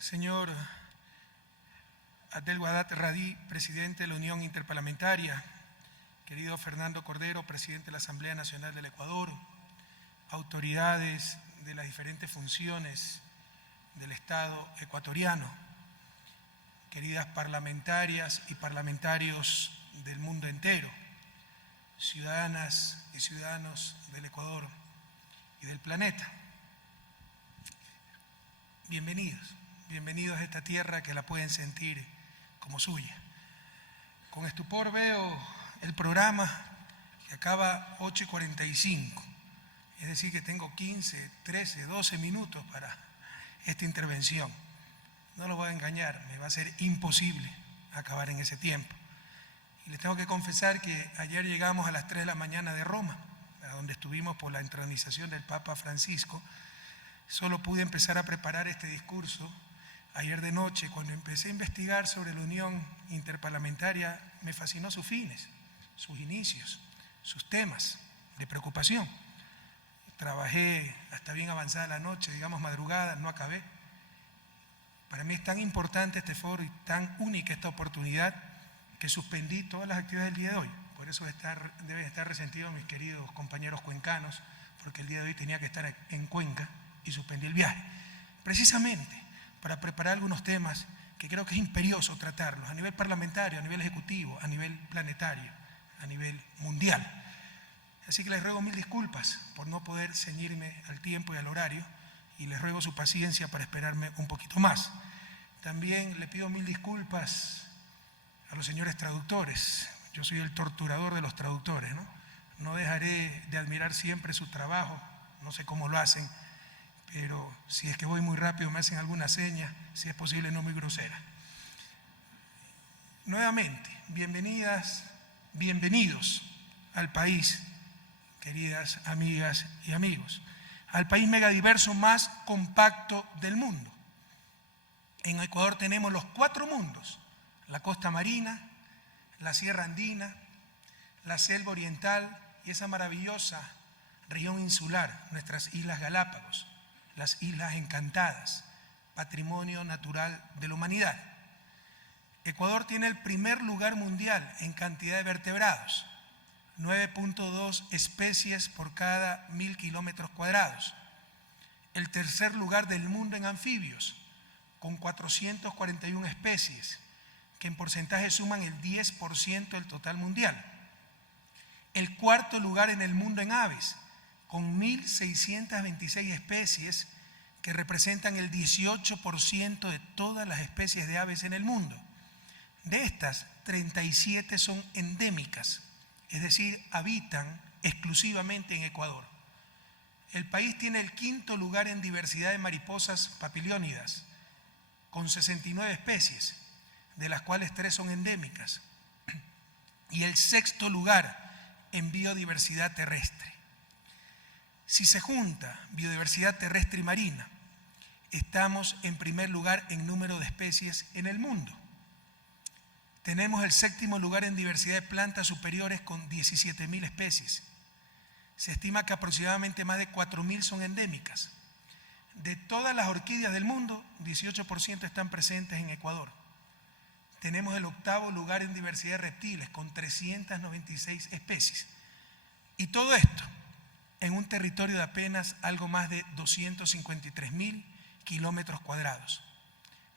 Señor Abdel Wadat Radí, presidente de la Unión Interparlamentaria, querido Fernando Cordero, presidente de la Asamblea Nacional del Ecuador, autoridades de las diferentes funciones del Estado ecuatoriano, queridas parlamentarias y parlamentarios del mundo entero, ciudadanas y ciudadanos del Ecuador y del planeta. Bienvenidos a esta tierra que la pueden sentir como suya. Con estupor veo el programa que acaba 8:45, es decir que tengo 15, 13, 12 minutos para esta intervención. No lo voy a engañar, me va a ser imposible acabar en ese tiempo. Y les tengo que confesar que ayer llegamos a las 3 de la mañana de Roma, a donde estuvimos por la entronización del Papa Francisco. Solo pude empezar a preparar este discurso ayer de noche. Cuando empecé a investigar sobre la Unión Interparlamentaria, me fascinó sus fines, sus inicios, sus temas de preocupación. Trabajé hasta bien avanzada la noche, digamos madrugada, no acabé. Para mí es tan importante este foro y tan única esta oportunidad que suspendí todas las actividades del día de hoy. Por eso deben estar resentidos mis queridos compañeros cuencanos, porque el día de hoy tenía que estar en Cuenca y suspendí el viaje. Precisamente para preparar algunos temas que creo que es imperioso tratarlos a nivel parlamentario, a nivel ejecutivo, a nivel planetario, a nivel mundial. Así que les ruego mil disculpas por no poder ceñirme al tiempo y al horario, y les ruego su paciencia para esperarme un poquito más. También le pido mil disculpas a los señores traductores. Yo soy el torturador de los traductores, ¿no? No dejaré de admirar siempre su trabajo, no sé cómo lo hacen, pero si es que voy muy rápido me hacen alguna seña, si es posible no muy grosera. Nuevamente, bienvenidos al país, queridas amigas y amigos, al país megadiverso más compacto del mundo. En Ecuador tenemos los 4 mundos: la costa marina, la sierra andina, la selva oriental y esa maravillosa región insular, nuestras Islas Galápagos, las Islas Encantadas, patrimonio natural de la humanidad. Ecuador tiene el primer lugar mundial en cantidad de vertebrados, 9.2 especies por cada 1000 kilómetros cuadrados. El tercer lugar del mundo en anfibios, con 441 especies, que en porcentaje suman el 10% del total mundial. El cuarto lugar en el mundo en aves, con 1.626 especies que representan el 18% de todas las especies de aves en el mundo. De estas, 37 son endémicas, es decir, habitan exclusivamente en Ecuador. El país tiene el quinto lugar en diversidad de mariposas papiliónidas, con 69 especies, de las cuales 3 son endémicas, y el sexto lugar en biodiversidad terrestre. Si se junta biodiversidad terrestre y marina, estamos en primer lugar en número de especies en el mundo. Tenemos el séptimo lugar en diversidad de plantas superiores con 17.000 especies. Se estima que aproximadamente más de 4.000 son endémicas. De todas las orquídeas del mundo, 18% están presentes en Ecuador. Tenemos el octavo lugar en diversidad de reptiles con 396 especies. Y todo esto en un territorio de apenas algo más de 253.000 kilómetros cuadrados,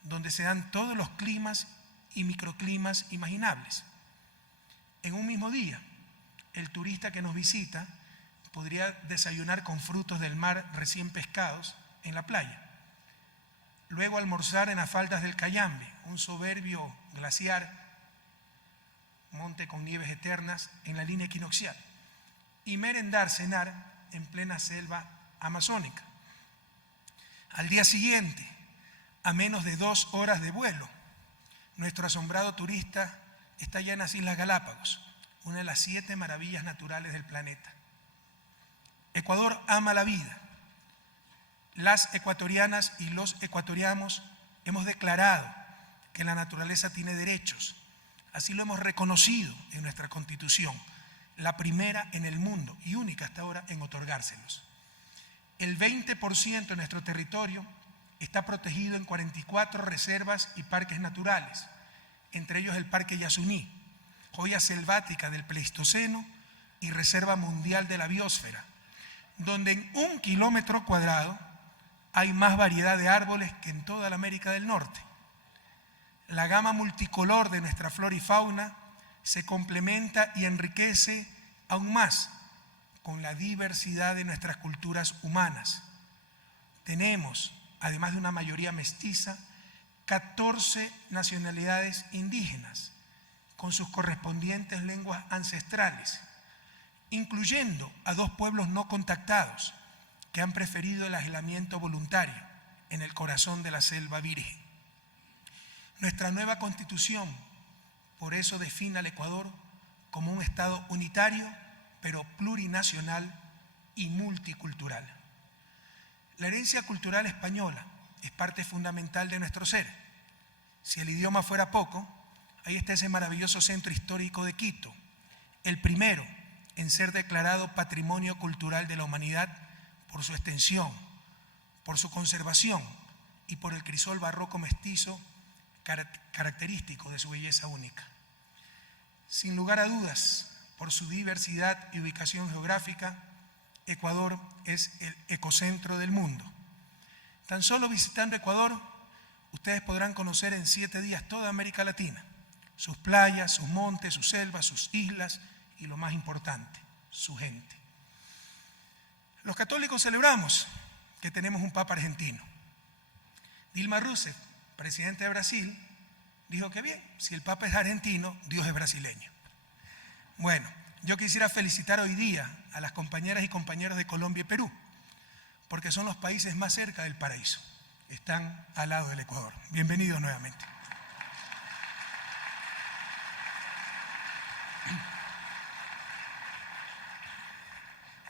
donde se dan todos los climas y microclimas imaginables. En un mismo día, el turista que nos visita podría desayunar con frutos del mar recién pescados en la playa, luego almorzar en las faldas del Cayambe, un soberbio glaciar, monte con nieves eternas en la línea equinoccial, y cenar en plena selva amazónica. Al día siguiente, a menos de 2 horas de vuelo, nuestro asombrado turista está ya en las Islas Galápagos, una de las 7 maravillas naturales del planeta. Ecuador ama la vida. Las ecuatorianas y los ecuatorianos hemos declarado que la naturaleza tiene derechos. Así lo hemos reconocido en nuestra Constitución, la primera en el mundo y única hasta ahora en otorgárselos. El 20% de nuestro territorio está protegido en 44 reservas y parques naturales, entre ellos el Parque Yasuní, joya selvática del Pleistoceno y Reserva Mundial de la Biosfera, donde en 1 kilómetro cuadrado hay más variedad de árboles que en toda la América del Norte. La gama multicolor de nuestra flora y fauna se complementa y enriquece aún más con la diversidad de nuestras culturas humanas. Tenemos, además de una mayoría mestiza, 14 nacionalidades indígenas, con sus correspondientes lenguas ancestrales, incluyendo a 2 pueblos no contactados que han preferido el aislamiento voluntario en el corazón de la selva virgen. Nuestra nueva Constitución, por eso, define al Ecuador como un Estado unitario, pero plurinacional y multicultural. La herencia cultural española es parte fundamental de nuestro ser. Si el idioma fuera poco, ahí está ese maravilloso centro histórico de Quito, el primero en ser declarado Patrimonio Cultural de la Humanidad por su extensión, por su conservación y por el crisol barroco mestizo característico de su belleza única. Sin lugar a dudas, por su diversidad y ubicación geográfica, Ecuador es el ecocentro del mundo. Tan solo visitando Ecuador, ustedes podrán conocer en 7 días toda América Latina, sus playas, sus montes, sus selvas, sus islas y, lo más importante, su gente. Los católicos celebramos que tenemos un Papa argentino. Dilma Rousseff, presidente de Brasil, dijo que bien, si el Papa es argentino, Dios es brasileño. Bueno, yo quisiera felicitar hoy día a las compañeras y compañeros de Colombia y Perú, porque son los países más cerca del paraíso. Están al lado del Ecuador. Bienvenidos nuevamente.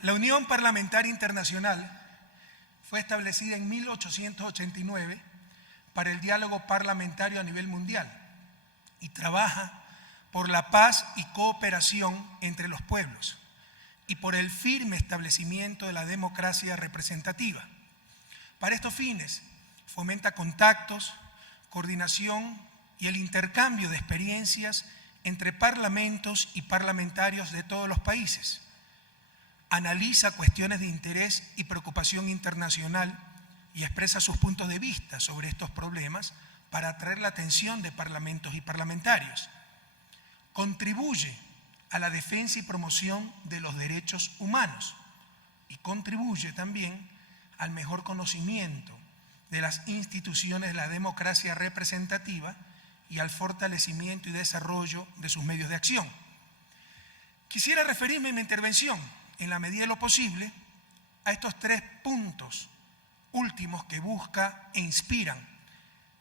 La Unión Parlamentaria Internacional fue establecida en 1889 para el diálogo parlamentario a nivel mundial y trabaja por la paz y cooperación entre los pueblos y por el firme establecimiento de la democracia representativa. Para estos fines, fomenta contactos, coordinación y el intercambio de experiencias entre parlamentos y parlamentarios de todos los países. Analiza cuestiones de interés y preocupación internacional y expresa sus puntos de vista sobre estos problemas para atraer la atención de parlamentos y parlamentarios. Contribuye a la defensa y promoción de los derechos humanos y contribuye también al mejor conocimiento de las instituciones de la democracia representativa y al fortalecimiento y desarrollo de sus medios de acción. Quisiera referirme en mi intervención, en la medida de lo posible, a estos 3 puntos últimos que busca e inspiran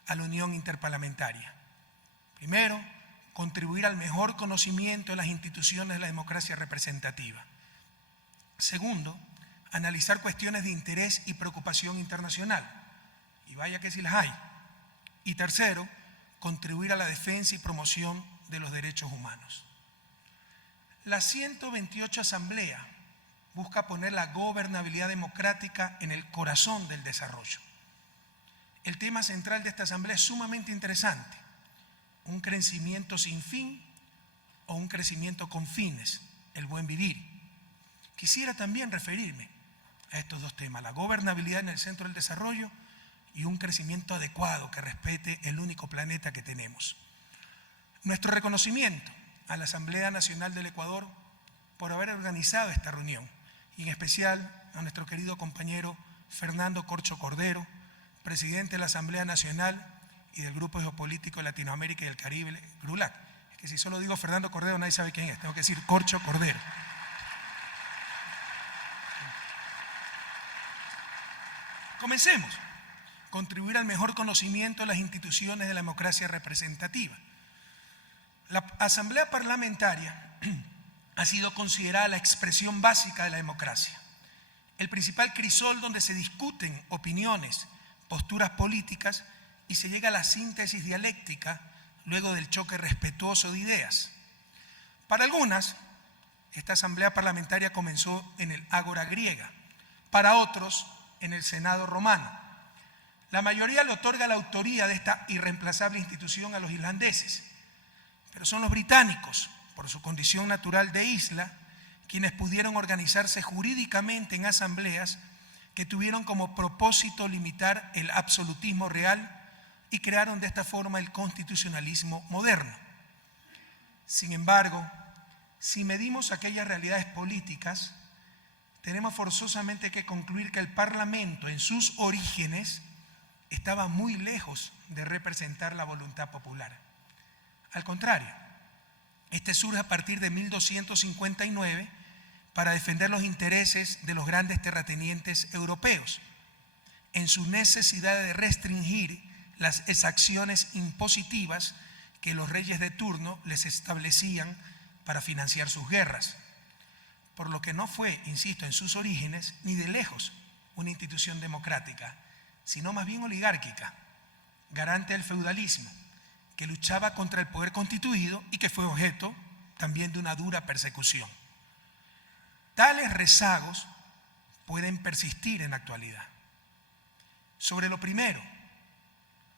a la Unión Interparlamentaria. Primero, contribuir al mejor conocimiento de las instituciones de la democracia representativa. Segundo, analizar cuestiones de interés y preocupación internacional. Y vaya que sí las hay. Y tercero, contribuir a la defensa y promoción de los derechos humanos. La 128 Asamblea busca poner la gobernabilidad democrática en el corazón del desarrollo. El tema central de esta Asamblea es sumamente interesante: un crecimiento sin fin o un crecimiento con fines, el buen vivir. Quisiera también referirme a estos 2 temas, la gobernabilidad en el centro del desarrollo y un crecimiento adecuado que respete el único planeta que tenemos. Nuestro reconocimiento a la Asamblea Nacional del Ecuador por haber organizado esta reunión, y en especial a nuestro querido compañero Fernando Corcho Cordero, presidente de la Asamblea Nacional y del Grupo Geopolítico de Latinoamérica y del Caribe, GRULAC. Es que si solo digo Fernando Cordero nadie sabe quién es, tengo que decir Corcho Cordero. Comencemos. Contribuir al mejor conocimiento de las instituciones de la democracia representativa. La Asamblea Parlamentaria ha sido considerada la expresión básica de la democracia, el principal crisol donde se discuten opiniones, posturas políticas y se llega a la síntesis dialéctica luego del choque respetuoso de ideas. Para algunas, esta Asamblea Parlamentaria comenzó en el Ágora griega, para otros en el Senado romano. La mayoría le otorga la autoría de esta irreemplazable institución a los irlandeses, pero son los británicos, por su condición natural de isla, quienes pudieron organizarse jurídicamente en asambleas que tuvieron como propósito limitar el absolutismo real y crearon de esta forma el constitucionalismo moderno. Sin embargo, si medimos aquellas realidades políticas, tenemos forzosamente que concluir que el Parlamento en sus orígenes estaba muy lejos de representar la voluntad popular. Al contrario, este surge a partir de 1259 para defender los intereses de los grandes terratenientes europeos en su necesidad de restringir las exacciones impositivas que los reyes de turno les establecían para financiar sus guerras, por lo que no fue, insisto, en sus orígenes ni de lejos una institución democrática, sino más bien oligárquica, garante del feudalismo, que luchaba contra el poder constituido y que fue objeto también de una dura persecución. Tales rezagos pueden persistir en la actualidad. Sobre lo primero,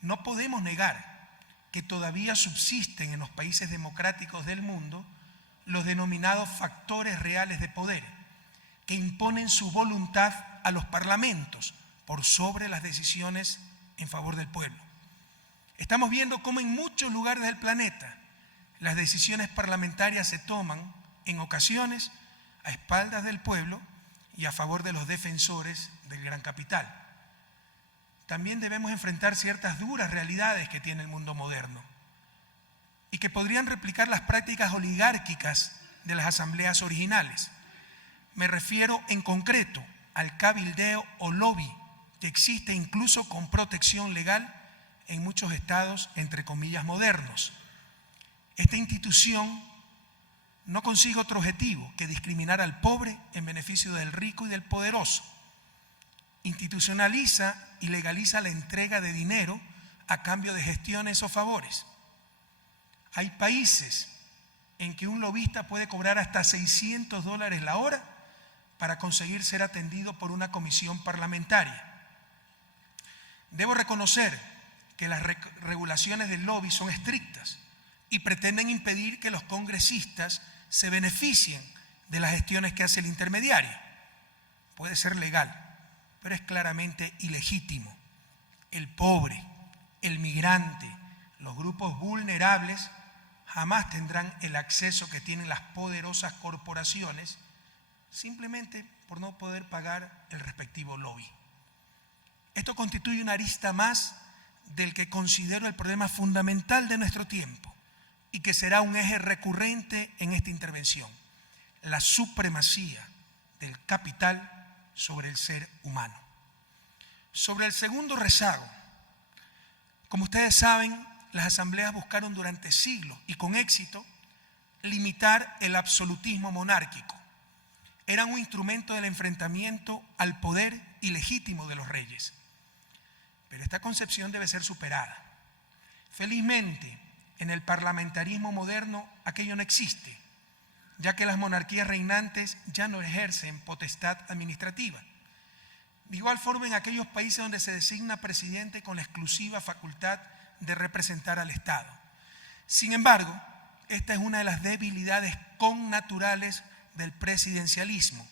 no podemos negar que todavía subsisten en los países democráticos del mundo los denominados factores reales de poder, que imponen su voluntad a los parlamentos por sobre las decisiones en favor del pueblo. Estamos viendo cómo en muchos lugares del planeta las decisiones parlamentarias se toman en ocasiones a espaldas del pueblo y a favor de los defensores del gran capital. También debemos enfrentar ciertas duras realidades que tiene el mundo moderno y que podrían replicar las prácticas oligárquicas de las asambleas originales. Me refiero en concreto al cabildeo o lobby, que existe incluso con protección legal en muchos estados, entre comillas, modernos. Esta institución no consigue otro objetivo que discriminar al pobre en beneficio del rico y del poderoso. Institucionaliza y legaliza la entrega de dinero a cambio de gestiones o favores. Hay países en que un lobista puede cobrar hasta $600 la hora para conseguir ser atendido por una comisión parlamentaria. Debo reconocer que las regulaciones del lobby son estrictas y pretenden impedir que los congresistas se beneficien de las gestiones que hace el intermediario. Puede ser legal, pero es claramente ilegítimo. El pobre, el migrante, los grupos vulnerables jamás tendrán el acceso que tienen las poderosas corporaciones simplemente por no poder pagar el respectivo lobby. Esto constituye una arista más del que considero el problema fundamental de nuestro tiempo y que será un eje recurrente en esta intervención: la supremacía del capital sobre el ser humano. Sobre el segundo rezago, como ustedes saben, las asambleas buscaron durante siglos y con éxito limitar el absolutismo monárquico. Eran un instrumento del enfrentamiento al poder ilegítimo de los reyes. Pero esta concepción debe ser superada. Felizmente, en el parlamentarismo moderno aquello no existe, ya que las monarquías reinantes ya no ejercen potestad administrativa. De igual forma, en aquellos países donde se designa presidente con la exclusiva facultad de representar al Estado. Sin embargo, esta es una de las debilidades connaturales del presidencialismo,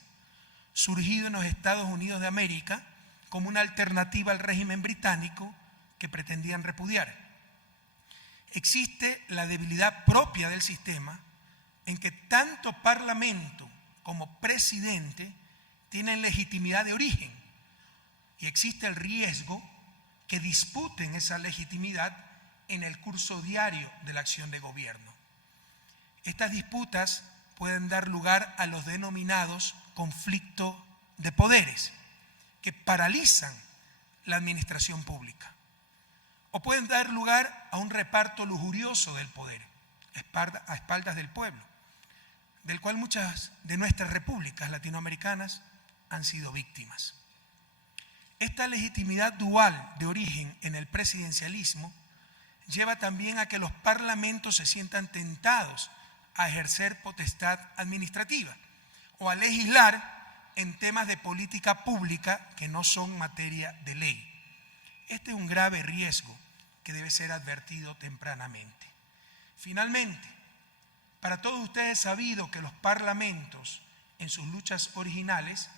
surgido en los Estados Unidos de América como una alternativa al régimen británico que pretendían repudiar. Existe la debilidad propia del sistema en que tanto parlamento como presidente tienen legitimidad de origen y existe el riesgo que disputen esa legitimidad en el curso diario de la acción de gobierno. Estas disputas pueden dar lugar a los denominados conflictos de poderes, que paralizan la administración pública, o pueden dar lugar a un reparto lujurioso del poder a espaldas del pueblo, del cual muchas de nuestras repúblicas latinoamericanas han sido víctimas. Esta legitimidad dual de origen en el presidencialismo lleva también a que los parlamentos se sientan tentados a ejercer potestad administrativa o a legislar en temas de política pública que no son materia de ley. Este es un grave riesgo que debe ser advertido tempranamente. Finalmente, para todos ustedes es sabido que los parlamentos en sus luchas originales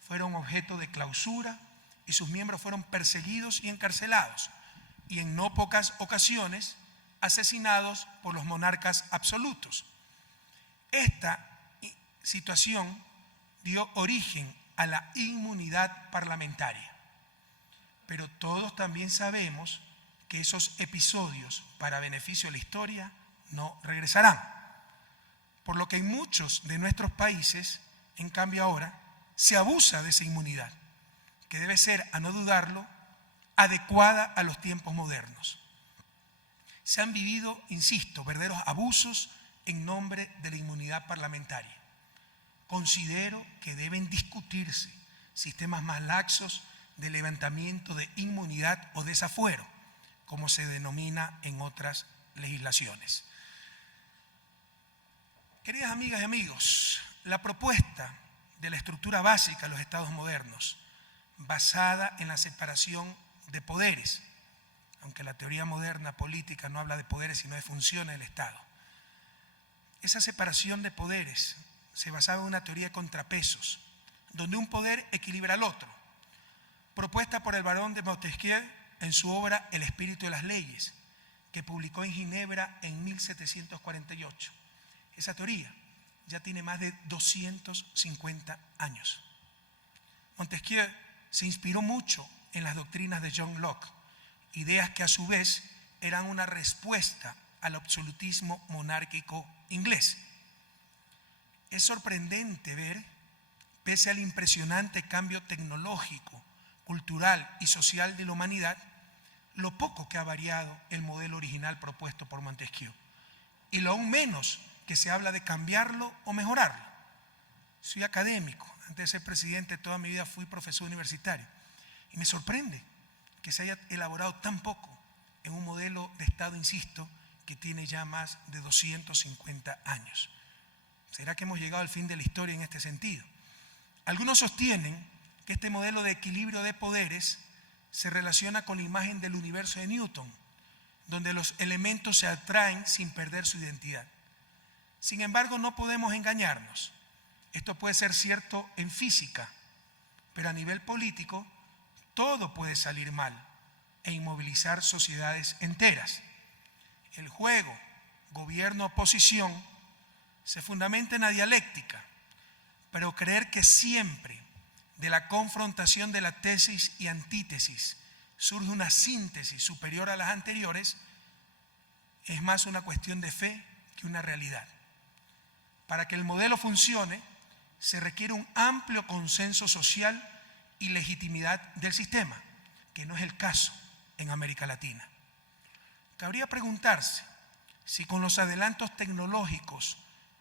fueron objeto de clausura y sus miembros fueron perseguidos y encarcelados, y en no pocas ocasiones asesinados por los monarcas absolutos. Esta situación dio origen a la inmunidad parlamentaria. Pero todos también sabemos que esos episodios, para beneficio de la historia, no regresarán. Por lo que en muchos de nuestros países, en cambio ahora, se abusa de esa inmunidad, que debe ser, a no dudarlo, adecuada a los tiempos modernos. Se han vivido, insisto, verdaderos abusos en nombre de la inmunidad parlamentaria. Considero que deben discutirse sistemas más laxos de levantamiento de inmunidad o desafuero, como se denomina en otras legislaciones. Queridas amigas y amigos, la propuesta de la estructura básica de los estados modernos, basada en la separación de poderes, aunque la teoría moderna política no habla de poderes sino de funciones del Estado. Esa separación de poderes se basaba en una teoría de contrapesos, donde un poder equilibra al otro, propuesta por el barón de Montesquieu en su obra El espíritu de las leyes, que publicó en Ginebra en 1748. Esa teoría ya tiene más de 250 años. Montesquieu se inspiró mucho en las doctrinas de John Locke, ideas que a su vez eran una respuesta al absolutismo monárquico inglés. Es sorprendente ver, pese al impresionante cambio tecnológico, cultural y social de la humanidad, lo poco que ha variado el modelo original propuesto por Montesquieu, y lo aún menos que se habla de cambiarlo o mejorarlo. Soy académico, antes de ser presidente toda mi vida fui profesor universitario, y me sorprende que se haya elaborado tan poco en un modelo de Estado, insisto, que tiene ya más de 250 años. ¿Será que hemos llegado al fin de la historia en este sentido? Algunos sostienen que este modelo de equilibrio de poderes se relaciona con la imagen del universo de Newton, donde los elementos se atraen sin perder su identidad. Sin embargo, no podemos engañarnos. Esto puede ser cierto en física, pero a nivel político todo puede salir mal e inmovilizar sociedades enteras. El juego gobierno-oposición se fundamenta en la dialéctica, pero creer que siempre de la confrontación de la tesis y antítesis surge una síntesis superior a las anteriores es más una cuestión de fe que una realidad. Para que el modelo funcione, se requiere un amplio consenso social y legitimidad del sistema, que no es el caso en América Latina. Cabría preguntarse si con los adelantos tecnológicos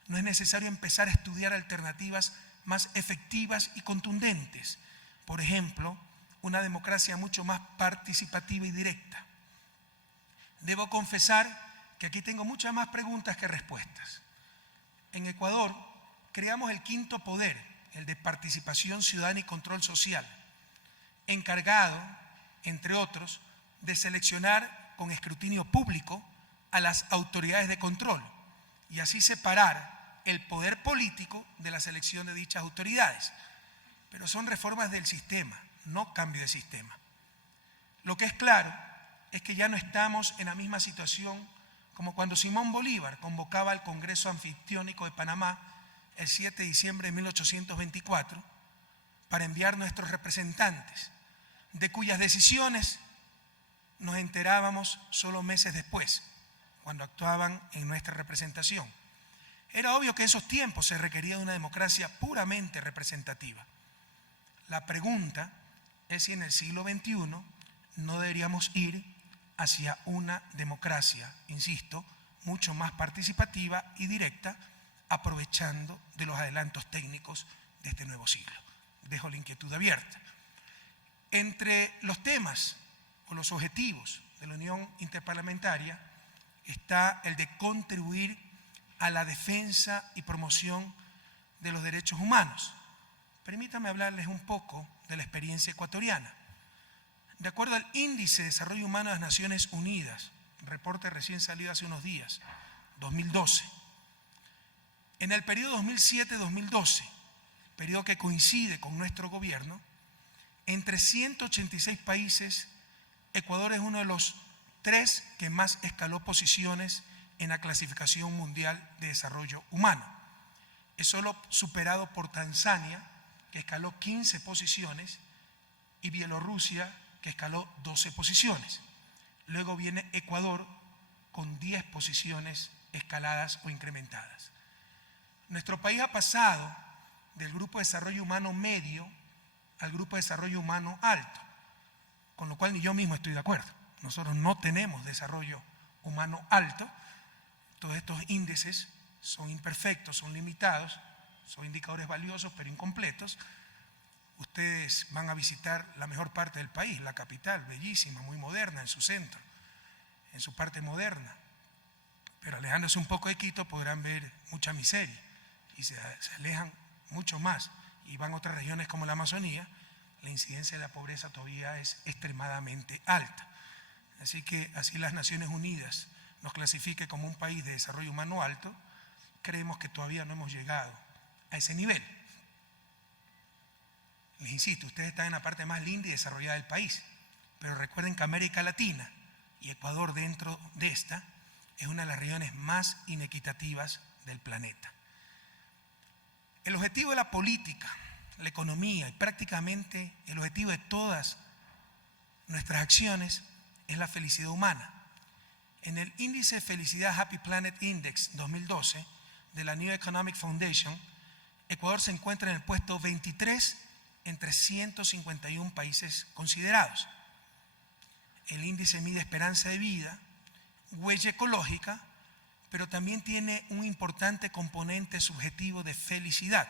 no es necesario empezar a estudiar alternativas más efectivas y contundentes. Por ejemplo, una democracia mucho más participativa y directa. Debo confesar que aquí tengo muchas más preguntas que respuestas. En Ecuador creamos el quinto poder, el de participación ciudadana y control social, encargado, entre otros, de seleccionar con escrutinio público a las autoridades de control y así separar el poder político de la selección de dichas autoridades. Pero son reformas del sistema, no cambio de sistema. Lo que es claro es que ya no estamos en la misma situación como cuando Simón Bolívar convocaba al Congreso Anfictiónico de Panamá el 7 de diciembre de 1824 para enviar nuestros representantes, de cuyas decisiones nos enterábamos solo meses después, cuando actuaban en nuestra representación. Era obvio que en esos tiempos se requería de una democracia puramente representativa. La pregunta es si en el siglo XXI no deberíamos ir hacia una democracia, insisto, mucho más participativa y directa, aprovechando de los adelantos técnicos de este nuevo siglo. Dejo la inquietud abierta. Entre los temas o los objetivos de la Unión Interparlamentaria está el de contribuir a la defensa y promoción de los derechos humanos. Permítanme hablarles un poco de la experiencia ecuatoriana. De acuerdo al Índice de Desarrollo Humano de las Naciones Unidas, reporte recién salido hace unos días, 2012, en el periodo 2007-2012, periodo que coincide con nuestro gobierno, entre 186 países, Ecuador es uno de los 3 que más escaló posiciones en la clasificación mundial de desarrollo humano. Es solo superado por Tanzania, que escaló 15 posiciones, y Bielorrusia, que escaló 12 posiciones. Luego viene Ecuador con 10 posiciones escaladas o incrementadas. Nuestro país ha pasado del Grupo de Desarrollo Humano Medio al Grupo de Desarrollo Humano Alto, con lo cual ni yo mismo estoy de acuerdo. Nosotros no tenemos desarrollo humano alto. Todos estos índices son imperfectos, son limitados, son indicadores valiosos pero incompletos. Ustedes van a visitar la mejor parte del país, la capital, bellísima, muy moderna en su centro, en su parte moderna. Pero alejándose un poco de Quito podrán ver mucha miseria y se alejan mucho más y van a otras regiones como la Amazonía, la incidencia de la pobreza todavía es extremadamente alta. Así que así las Naciones Unidas nos clasifique como un país de desarrollo humano alto, creemos que todavía no hemos llegado a ese nivel. Les insisto, ustedes están en la parte más linda y desarrollada del país, pero recuerden que América Latina y Ecuador dentro de esta es una de las regiones más inequitativas del planeta. El objetivo de la política, la economía y prácticamente el objetivo de todas nuestras acciones es la felicidad humana. En el índice de felicidad Happy Planet Index 2012 de la New Economic Foundation, Ecuador se encuentra en el puesto 23 entre 151 países considerados. El índice mide esperanza de vida, huella ecológica, pero también tiene un importante componente subjetivo de felicidad.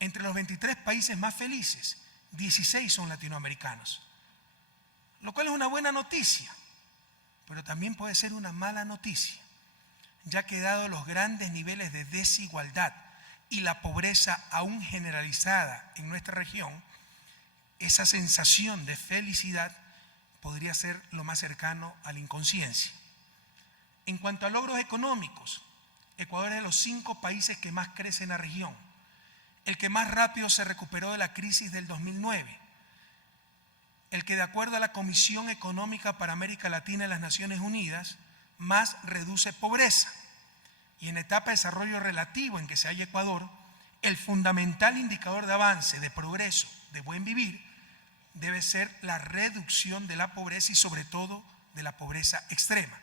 Entre los 23 países más felices, 16 son latinoamericanos, lo cual es una buena noticia, pero también puede ser una mala noticia, ya que dado los grandes niveles de desigualdad y la pobreza aún generalizada en nuestra región, esa sensación de felicidad podría ser lo más cercano a la inconsciencia. En cuanto a logros económicos, Ecuador es de los 5 países que más crece en la región, el que más rápido se recuperó de la crisis del 2009, el que de acuerdo a la Comisión Económica para América Latina de las Naciones Unidas más reduce pobreza. Y en etapa de desarrollo relativo en que se halla Ecuador, el fundamental indicador de avance, de progreso, de buen vivir, debe ser la reducción de la pobreza y sobre todo de la pobreza extrema.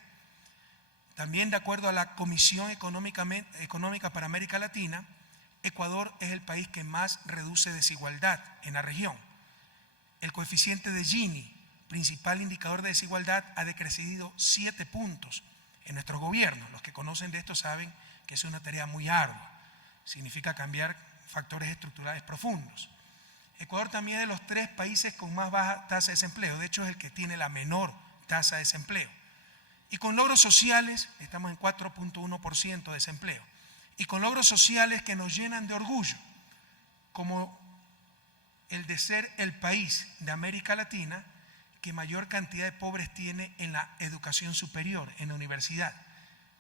También de acuerdo a la Comisión Económica para América Latina, Ecuador es el país que más reduce desigualdad en la región. El coeficiente de Gini, principal indicador de desigualdad, ha decrecido 7 puntos en nuestros gobiernos. Los que conocen de esto saben que es una tarea muy ardua. Significa cambiar factores estructurales profundos. Ecuador también es de los 3 países con más baja tasa de desempleo. De hecho, es el que tiene la menor tasa de desempleo. Y con logros sociales, estamos en 4.1% de desempleo. Y con logros sociales que nos llenan de orgullo, como el de ser el país de América Latina que mayor cantidad de pobres tiene en la educación superior, en la universidad,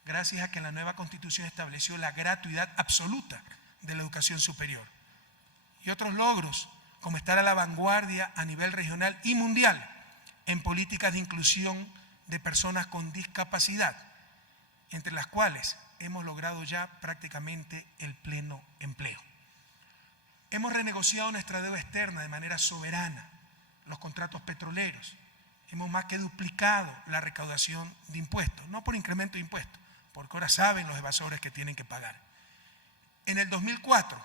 gracias a que la nueva Constitución estableció la gratuidad absoluta de la educación superior. Y otros logros, como estar a la vanguardia a nivel regional y mundial en políticas de inclusión de personas con discapacidad, entre las cuales hemos logrado ya prácticamente el pleno empleo. Hemos renegociado nuestra deuda externa de manera soberana, los contratos petroleros. Hemos más que duplicado la recaudación de impuestos, no por incremento de impuestos, porque ahora saben los evasores que tienen que pagar. En el 2004,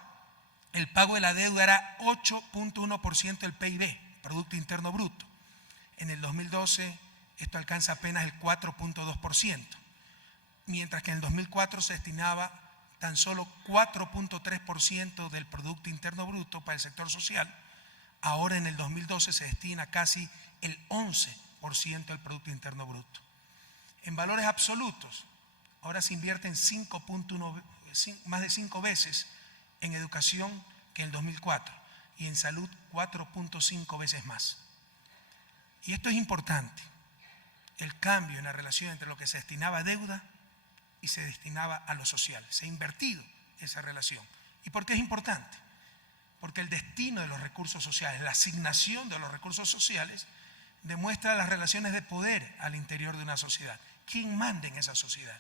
el pago de la deuda era 8.1% del PIB, Producto Interno Bruto. En el 2012, esto alcanza apenas el 4.2%, mientras que en el 2004 se destinaba tan solo 4.3% del Producto Interno Bruto para el sector social. Ahora en el 2012 se destina casi el 11% del Producto Interno Bruto. En valores absolutos, ahora se invierten más de 5 veces en educación que en el 2004 y en salud 4.5 veces más. Y esto es importante, el cambio en la relación entre lo que se destinaba a deuda y se destinaba a lo social. Se ha invertido esa relación. ¿Y por qué es importante? Porque el destino de los recursos sociales, la asignación de los recursos sociales, demuestra las relaciones de poder al interior de una sociedad. ¿Quién manda en esa sociedad?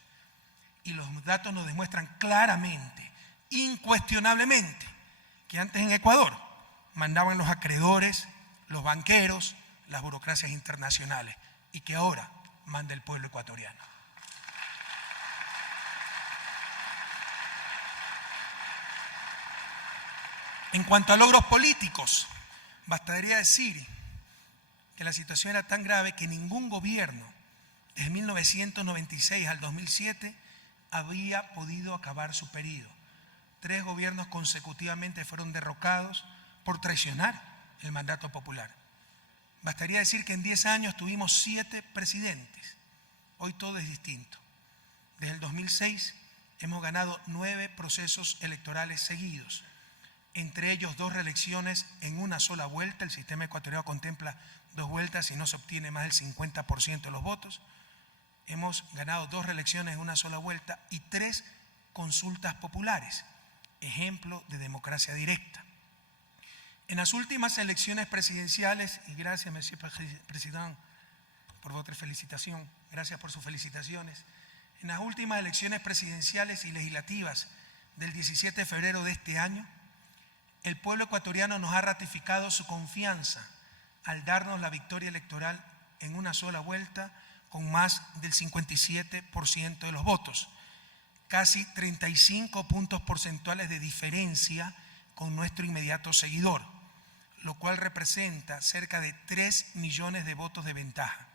Y los datos nos demuestran claramente, incuestionablemente, que antes en Ecuador mandaban los acreedores, los banqueros, las burocracias internacionales, y que ahora manda el pueblo ecuatoriano. En cuanto a logros políticos, bastaría decir que la situación era tan grave que ningún gobierno desde 1996 al 2007 había podido acabar su periodo. 3 gobiernos consecutivamente fueron derrocados por traicionar el mandato popular. Bastaría decir que en 10 años tuvimos 7 presidentes. Hoy todo es distinto. Desde el 2006 hemos ganado 9 procesos electorales seguidos, entre ellos 2 reelecciones en una sola vuelta. El sistema ecuatoriano contempla 2 vueltas y no se obtiene más del 50% de los votos. Hemos ganado 2 reelecciones en una sola vuelta y 3 consultas populares, ejemplo de democracia directa. En las últimas elecciones presidenciales, y gracias, Monsieur Président, por vuestra felicitación, gracias por sus felicitaciones. En las últimas elecciones presidenciales y legislativas del 17 de febrero de este año, el pueblo ecuatoriano nos ha ratificado su confianza al darnos la victoria electoral en una sola vuelta con más del 57% de los votos, casi 35 puntos porcentuales de diferencia con nuestro inmediato seguidor, lo cual representa cerca de 3 millones de votos de ventaja.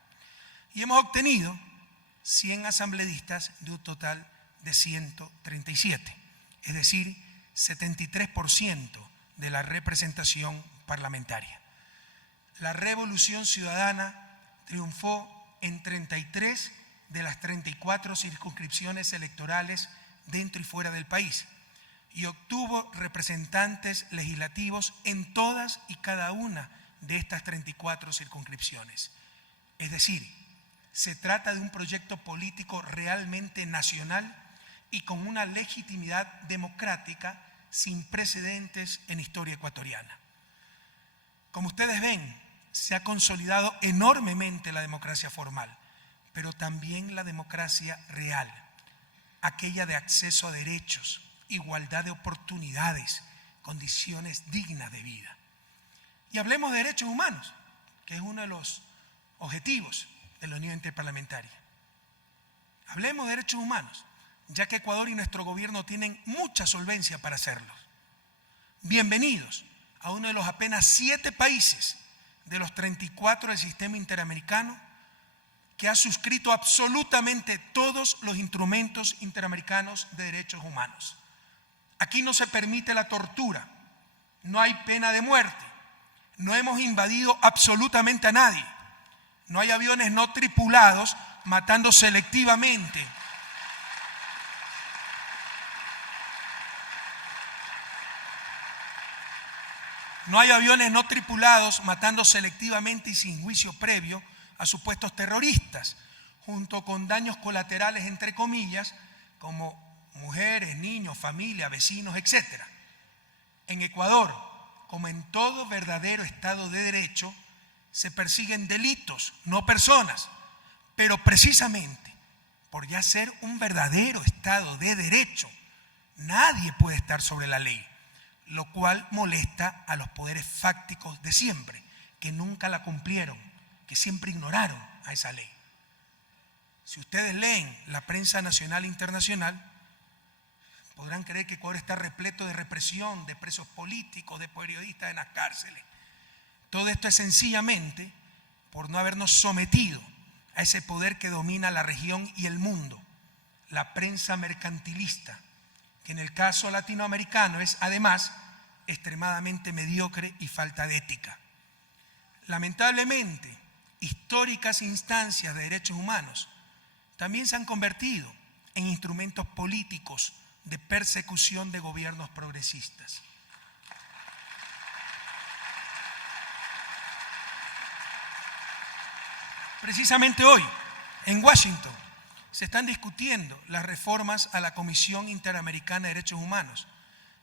Y hemos obtenido 100 asambleístas de un total de 137, es decir, 73% de la representación parlamentaria. La revolución ciudadana triunfó en 33 de las 34 circunscripciones electorales dentro y fuera del país y obtuvo representantes legislativos en todas y cada una de estas 34 circunscripciones. Es decir, se trata de un proyecto político realmente nacional y con una legitimidad democrática sin precedentes en historia ecuatoriana. Como ustedes ven, se ha consolidado enormemente la democracia formal, pero también la democracia real, aquella de acceso a derechos, igualdad de oportunidades, condiciones dignas de vida. Y hablemos de derechos humanos, que es uno de los objetivos de la Unión Interparlamentaria. Hablemos de derechos humanos, ya que Ecuador y nuestro gobierno tienen mucha solvencia para hacerlo. Bienvenidos a uno de los apenas 7 países de los 34 del sistema interamericano que ha suscrito absolutamente todos los instrumentos interamericanos de derechos humanos. Aquí no se permite la tortura, no hay pena de muerte, no hemos invadido absolutamente a nadie, no hay aviones no tripulados matando selectivamente. No hay aviones no tripulados matando selectivamente y sin juicio previo a supuestos terroristas, junto con daños colaterales, entre comillas, como mujeres, niños, familia, vecinos, etc. En Ecuador, como en todo verdadero Estado de Derecho, se persiguen delitos, no personas, pero precisamente por ya ser un verdadero Estado de Derecho, nadie puede estar sobre la ley, lo cual molesta a los poderes fácticos de siempre, que nunca la cumplieron, que siempre ignoraron a esa ley. Si ustedes leen la prensa nacional e internacional, podrán creer que Ecuador está repleto de represión, de presos políticos, de periodistas en las cárceles. Todo esto es sencillamente por no habernos sometido a ese poder que domina la región y el mundo, la prensa mercantilista, que en el caso latinoamericano es además extremadamente mediocre y falta de ética. Lamentablemente, históricas instancias de derechos humanos también se han convertido en instrumentos políticos de persecución de gobiernos progresistas. Precisamente hoy, en Washington, se están discutiendo las reformas a la Comisión Interamericana de Derechos Humanos,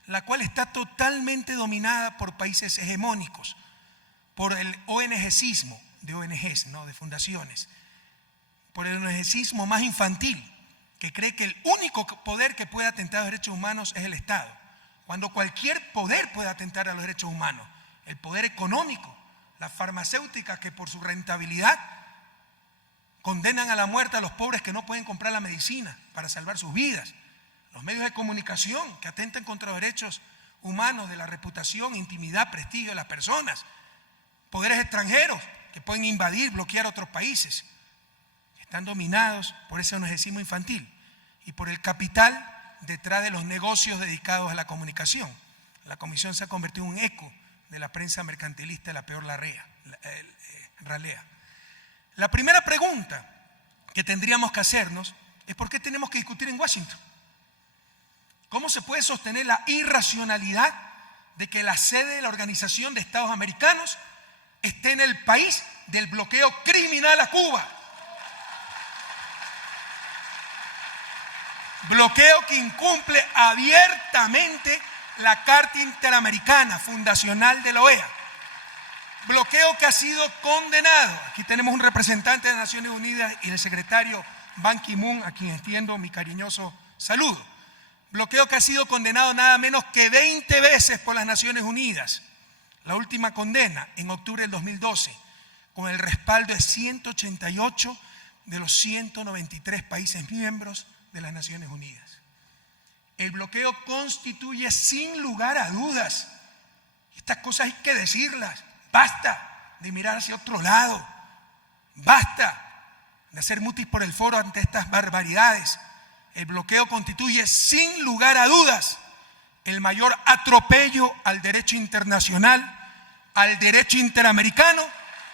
la cual está totalmente dominada por países hegemónicos, por el ONGismo, de ONGs, ¿no?, de fundaciones, por el ONGismo más infantil, que cree que el único poder que puede atentar a los derechos humanos es el Estado, cuando cualquier poder puede atentar a los derechos humanos, el poder económico, las farmacéuticas que por su rentabilidad condenan a la muerte a los pobres que no pueden comprar la medicina para salvar sus vidas, los medios de comunicación que atentan contra los derechos humanos, de la reputación, intimidad, prestigio de las personas, poderes extranjeros que pueden invadir, bloquear otros países, están dominados por ese ONGismo infantil y por el capital detrás de los negocios dedicados a la comunicación. La comisión se ha convertido en un eco de la prensa mercantilista de la peor ralea. La primera pregunta que tendríamos que hacernos es ¿por qué tenemos que discutir en Washington? ¿Cómo se puede sostener la irracionalidad de que la sede de la Organización de Estados Americanos esté en el país del bloqueo criminal a Cuba? Bloqueo que incumple abiertamente la Carta Interamericana Fundacional de la OEA. Bloqueo que ha sido condenado. Aquí tenemos un representante de Naciones Unidas y el secretario Ban Ki-moon, a quien extiendo mi cariñoso saludo. Bloqueo que ha sido condenado nada menos que 20 veces por las Naciones Unidas. La última condena en octubre del 2012, con el respaldo de 188 de los 193 países miembros de las Naciones Unidas. El bloqueo constituye sin lugar a dudas, estas cosas hay que decirlas, basta de mirar hacia otro lado, basta de hacer mutis por el foro ante estas barbaridades. El bloqueo constituye sin lugar a dudas el mayor atropello al derecho internacional, al derecho interamericano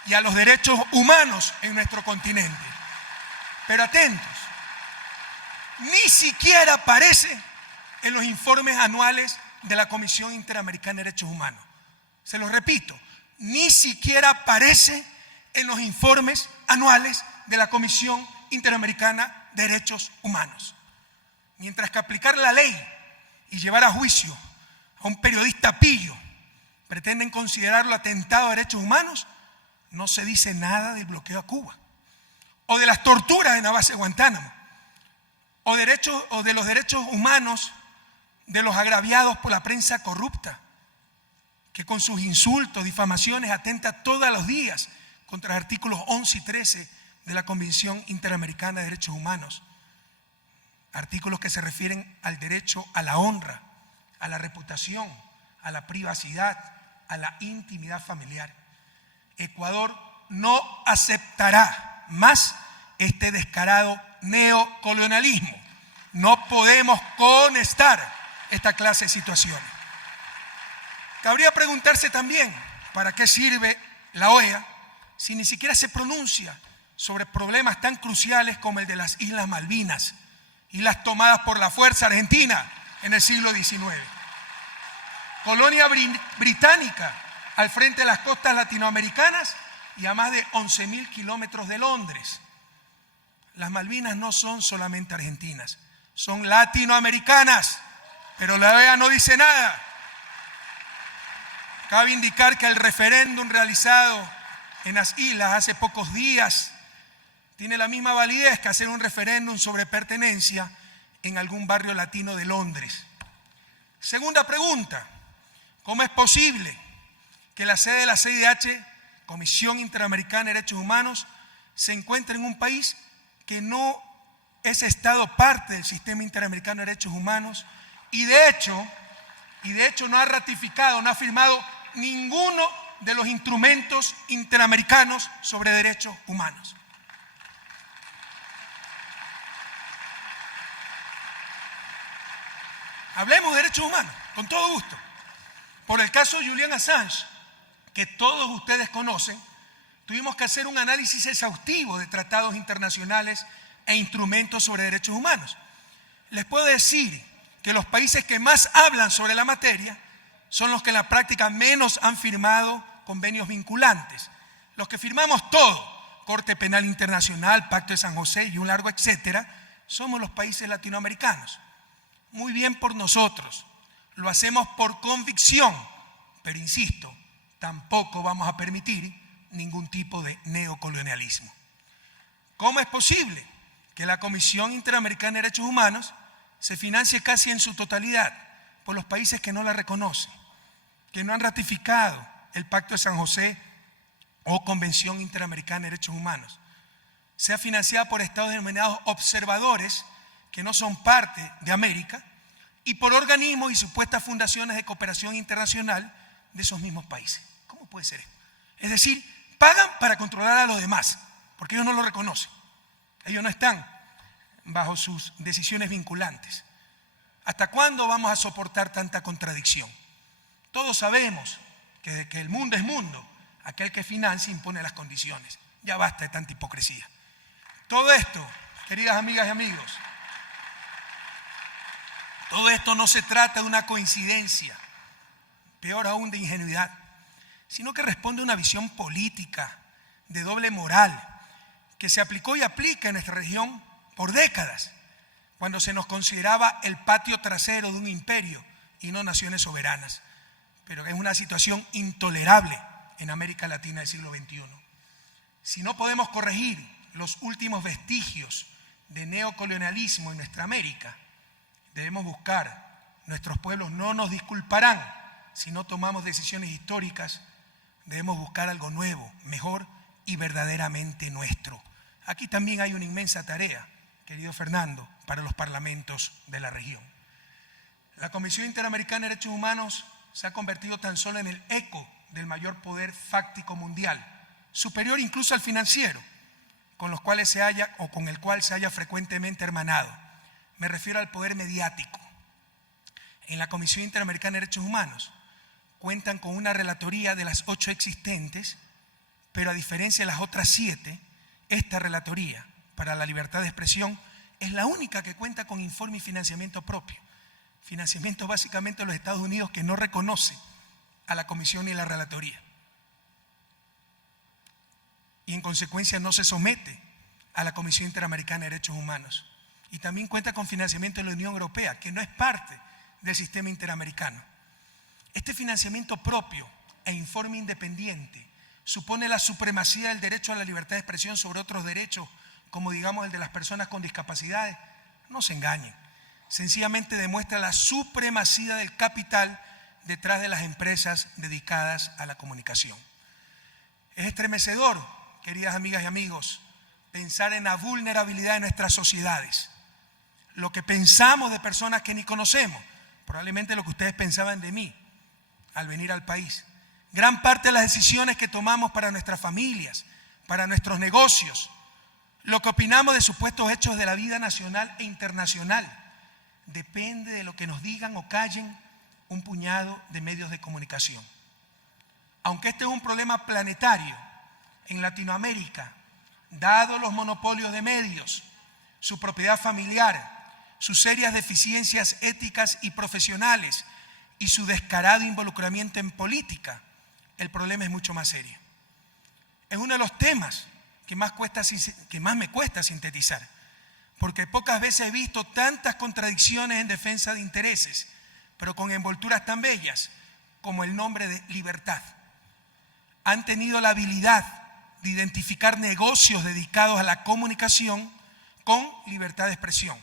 y a los derechos humanos en nuestro continente. Pero atentos, ni siquiera aparece en los informes anuales de la Comisión Interamericana de Derechos Humanos. Se los repito, ni siquiera aparece en los informes anuales de la Comisión Interamericana de Derechos Humanos. Mientras que aplicar la ley y llevar a juicio a un periodista pillo pretenden considerarlo atentado a derechos humanos, no se dice nada del bloqueo a Cuba, o de las torturas en la base de Guantánamo, o de los derechos humanos de los agraviados por la prensa corrupta, que con sus insultos, difamaciones, atenta todos los días contra los artículos 11 y 13 de la Convención Interamericana de Derechos Humanos. Artículos que se refieren al derecho a la honra, a la reputación, a la privacidad, a la intimidad familiar. Ecuador no aceptará más este descarado neocolonialismo. No podemos conestar esta clase de situaciones. Cabría preguntarse también para qué sirve la OEA si ni siquiera se pronuncia sobre problemas tan cruciales como el de las Islas Malvinas, islas tomadas por la fuerza argentina en el siglo XIX. Colonia británica al frente de las costas latinoamericanas y a más de 11.000 kilómetros de Londres. Las Malvinas no son solamente argentinas, son latinoamericanas, pero la OEA no dice nada. Cabe indicar que el referéndum realizado en las islas hace pocos días tiene la misma validez que hacer un referéndum sobre pertenencia en algún barrio latino de Londres. Segunda pregunta, ¿cómo es posible que la sede de la CIDH, Comisión Interamericana de Derechos Humanos, se encuentre en un país que no es Estado parte del Sistema Interamericano de Derechos Humanos y de hecho no ha ratificado, no ha firmado ninguno de los instrumentos interamericanos sobre derechos humanos? Hablemos de derechos humanos, con todo gusto. Por el caso de Julian Assange, que todos ustedes conocen, tuvimos que hacer un análisis exhaustivo de tratados internacionales e instrumentos sobre derechos humanos. Les puedo decir que los países que más hablan sobre la materia son los que en la práctica menos han firmado convenios vinculantes. Los que firmamos todo, Corte Penal Internacional, Pacto de San José y un largo etcétera, somos los países latinoamericanos. Muy bien por nosotros, lo hacemos por convicción, pero insisto, tampoco vamos a permitir ningún tipo de neocolonialismo. ¿Cómo es posible que la Comisión Interamericana de Derechos Humanos se financie casi en su totalidad por los países que no la reconocen, que no han ratificado el Pacto de San José o Convención Interamericana de Derechos Humanos? Sea financiada por estados denominados observadores que no son parte de América y por organismos y supuestas fundaciones de cooperación internacional de esos mismos países. ¿Cómo puede ser esto? Es decir, pagan para controlar a los demás, porque ellos no lo reconocen. Ellos no están bajo sus decisiones vinculantes. ¿Hasta cuándo vamos a soportar tanta contradicción? Todos sabemos que desde que el mundo es mundo, aquel que financia impone las condiciones. Ya basta de tanta hipocresía. Todo esto, queridas amigas y amigos, todo esto no se trata de una coincidencia, peor aún de ingenuidad, sino que responde a una visión política de doble moral que se aplicó y aplica en nuestra región por décadas, cuando se nos consideraba el patio trasero de un imperio y no naciones soberanas, pero es una situación intolerable en América Latina del siglo XXI. Si no podemos corregir los últimos vestigios de neocolonialismo en nuestra América, debemos buscar, nuestros pueblos no nos disculparán si no tomamos decisiones históricas, debemos buscar algo nuevo, mejor y verdaderamente nuestro. Aquí también hay una inmensa tarea, querido Fernando, para los parlamentos de la región. La Comisión Interamericana de Derechos Humanos se ha convertido tan solo en el eco del mayor poder fáctico mundial, superior incluso al financiero, con el cual se haya frecuentemente hermanado. Me refiero al poder mediático. En la Comisión Interamericana de Derechos Humanos cuentan con una relatoría de las 8 existentes, pero a diferencia de las otras 7, esta relatoría para la libertad de expresión es la única que cuenta con informe y financiamiento propio. Financiamiento básicamente de los Estados Unidos, que no reconoce a la comisión ni la relatoría. Y en consecuencia no se somete a la Comisión Interamericana de Derechos Humanos. Y también cuenta con financiamiento de la Unión Europea, que no es parte del sistema interamericano. Este financiamiento propio e informe independiente supone la supremacía del derecho a la libertad de expresión sobre otros derechos, como digamos el de las personas con discapacidades. No se engañen. Sencillamente demuestra la supremacía del capital detrás de las empresas dedicadas a la comunicación. Es estremecedor, queridas amigas y amigos, pensar en la vulnerabilidad de nuestras sociedades. Lo que pensamos de personas que ni conocemos, probablemente lo que ustedes pensaban de mí al venir al país. Gran parte de las decisiones que tomamos para nuestras familias, para nuestros negocios, lo que opinamos de supuestos hechos de la vida nacional e internacional, depende de lo que nos digan o callen un puñado de medios de comunicación. Aunque este es un problema planetario, en Latinoamérica, dado los monopolios de medios, su propiedad familiar, sus serias deficiencias éticas y profesionales y su descarado involucramiento en política, el problema es mucho más serio. Es uno de los temas que más me cuesta sintetizar, porque pocas veces he visto tantas contradicciones en defensa de intereses, pero con envolturas tan bellas como el nombre de libertad. Han tenido la habilidad de identificar negocios dedicados a la comunicación con libertad de expresión.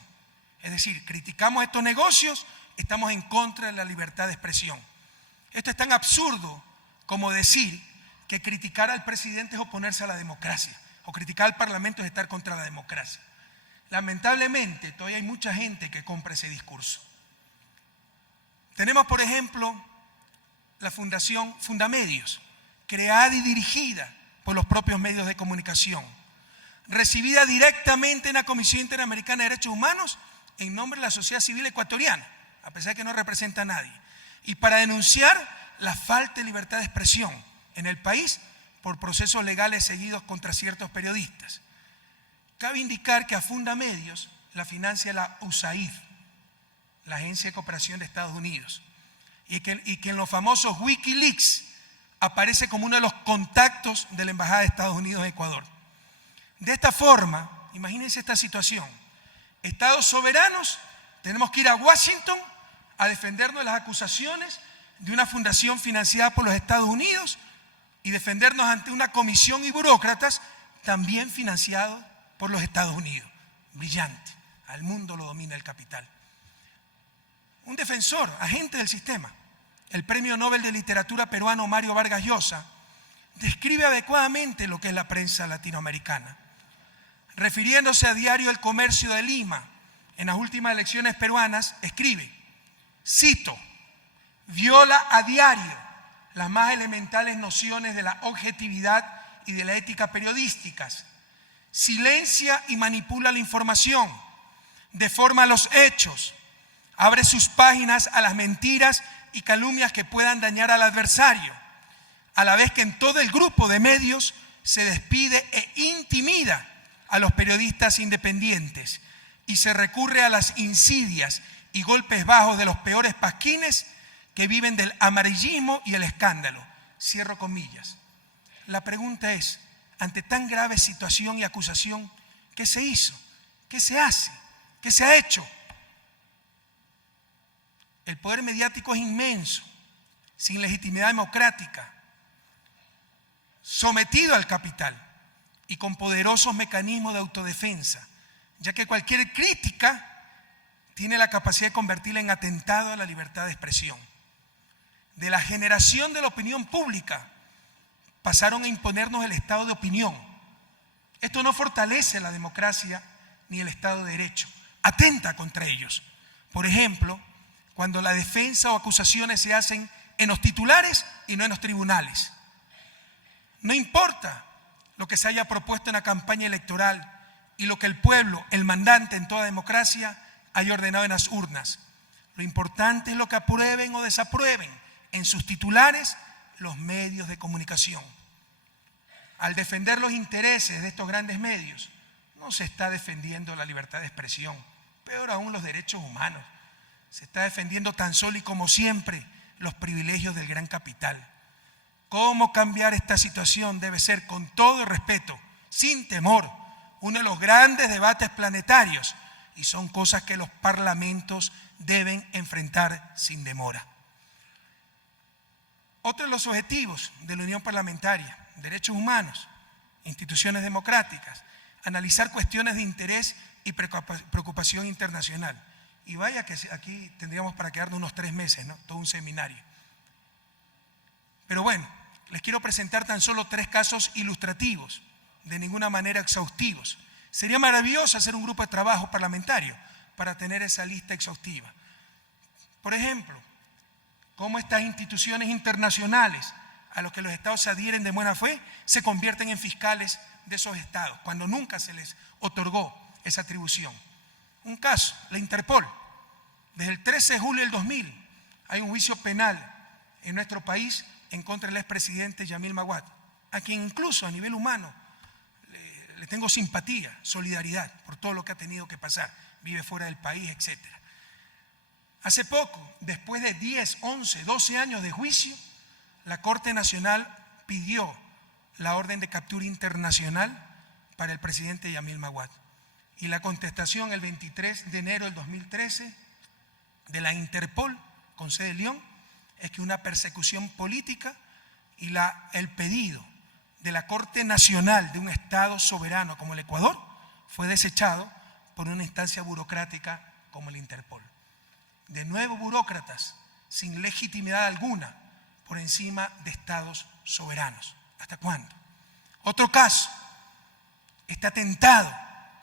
Es decir, criticamos estos negocios, estamos en contra de la libertad de expresión. Esto es tan absurdo como decir que criticar al presidente es oponerse a la democracia, o criticar al Parlamento es estar contra la democracia. Lamentablemente, todavía hay mucha gente que compra ese discurso. Tenemos, por ejemplo, la Fundación Fundamedios, creada y dirigida por los propios medios de comunicación, recibida directamente en la Comisión Interamericana de Derechos Humanos en nombre de la sociedad civil ecuatoriana, a pesar de que no representa a nadie, y para denunciar la falta de libertad de expresión en el país por procesos legales seguidos contra ciertos periodistas. Cabe indicar que a Fundamedios la financia la USAID, la Agencia de Cooperación de Estados Unidos, y que en los famosos Wikileaks aparece como uno de los contactos de la Embajada de Estados Unidos en Ecuador. De esta forma, imagínense esta situación. Estados soberanos, tenemos que ir a Washington a defendernos de las acusaciones de una fundación financiada por los Estados Unidos y defendernos ante una comisión y burócratas también financiados por los Estados Unidos. Brillante. Al mundo lo domina el capital. Un defensor, agente del sistema, el Premio Nobel de Literatura peruano Mario Vargas Llosa, describe adecuadamente lo que es la prensa latinoamericana. Refiriéndose a Diario El Comercio de Lima, en las últimas elecciones peruanas, escribe, cito, viola a diario las más elementales nociones de la objetividad y de la ética periodísticas, silencia y manipula la información, deforma los hechos, abre sus páginas a las mentiras y calumnias que puedan dañar al adversario, a la vez que en todo el grupo de medios se despide e intimida a los periodistas independientes y se recurre a las insidias y golpes bajos de los peores pasquines que viven del amarillismo y el escándalo. Cierro comillas. La pregunta es, ante tan grave situación y acusación, ¿qué se hizo? ¿Qué se hace? ¿Qué se ha hecho? El poder mediático es inmenso, sin legitimidad democrática, sometido al capital y con poderosos mecanismos de autodefensa, ya que cualquier crítica tiene la capacidad de convertirla en atentado a la libertad de expresión. De la generación de la opinión pública pasaron a imponernos el estado de opinión. Esto no fortalece la democracia ni el Estado de Derecho, atenta contra ellos. Por ejemplo, cuando la defensa o acusaciones se hacen en los titulares y no en los tribunales. No importa lo que se haya propuesto en la campaña electoral y lo que el pueblo, el mandante en toda democracia, haya ordenado en las urnas. Lo importante es lo que aprueben o desaprueben en sus titulares los medios de comunicación. Al defender los intereses de estos grandes medios, no se está defendiendo la libertad de expresión, peor aún los derechos humanos. Se está defendiendo tan solo y como siempre los privilegios del gran capital. ¿Cómo cambiar esta situación? Debe ser con todo el respeto, sin temor, uno de los grandes debates planetarios y son cosas que los parlamentos deben enfrentar sin demora. Otro de los objetivos de la Unión Parlamentaria, derechos humanos, instituciones democráticas, analizar cuestiones de interés y preocupación internacional. Y vaya que aquí tendríamos para quedarnos unos 3 meses, ¿no? Todo un seminario. Pero bueno, les quiero presentar tan solo 3 casos ilustrativos, de ninguna manera exhaustivos. Sería maravilloso hacer un grupo de trabajo parlamentario para tener esa lista exhaustiva. Por ejemplo, cómo estas instituciones internacionales a los que los estados se adhieren de buena fe se convierten en fiscales de esos estados, cuando nunca se les otorgó esa atribución. Un caso, la Interpol. Desde el 13 de julio del 2000 hay un juicio penal en nuestro país en contra del expresidente Yamil Maguad, a quien incluso a nivel humano le tengo simpatía, solidaridad por todo lo que ha tenido que pasar, vive fuera del país, etc. Hace poco, después de 10, 11, 12 años de juicio, la Corte Nacional pidió la orden de captura internacional para el presidente Yamil Maguad. Y la contestación el 23 de enero del 2013 de la Interpol, con sede en León, es que una persecución política y el pedido de la Corte Nacional de un Estado soberano como el Ecuador fue desechado por una instancia burocrática como el Interpol. De nuevo, burócratas sin legitimidad alguna por encima de estados soberanos. ¿Hasta cuándo? Otro caso, este atentado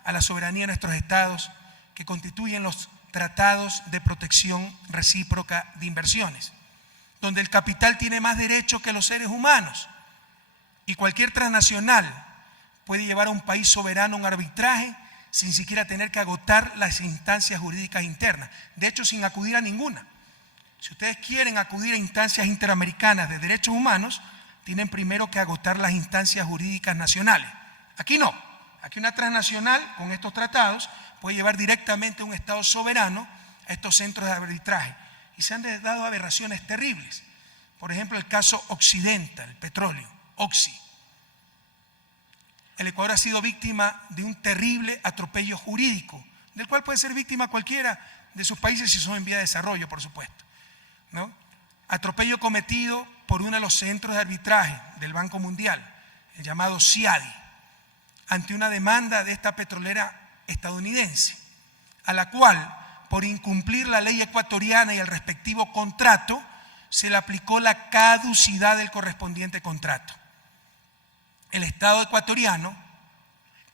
a la soberanía de nuestros estados que constituyen los tratados de protección recíproca de inversiones, donde el capital tiene más derechos que los seres humanos y cualquier transnacional puede llevar a un país soberano a un arbitraje sin siquiera tener que agotar las instancias jurídicas internas, de hecho sin acudir a ninguna. Si ustedes quieren acudir a instancias interamericanas de derechos humanos, tienen primero que agotar las instancias jurídicas nacionales. Aquí no, aquí una transnacional con estos tratados puede llevar directamente a un Estado soberano a estos centros de arbitraje. Y se han dado aberraciones terribles. Por ejemplo, el caso Occidental, el petróleo, Oxy. El Ecuador ha sido víctima de un terrible atropello jurídico, del cual puede ser víctima cualquiera de sus países si son en vía de desarrollo, por supuesto, ¿no? Atropello cometido por uno de los centros de arbitraje del Banco Mundial, el llamado CIADI, ante una demanda de esta petrolera estadounidense, a la cual, por incumplir la ley ecuatoriana y el respectivo contrato, se le aplicó la caducidad del correspondiente contrato. El Estado ecuatoriano,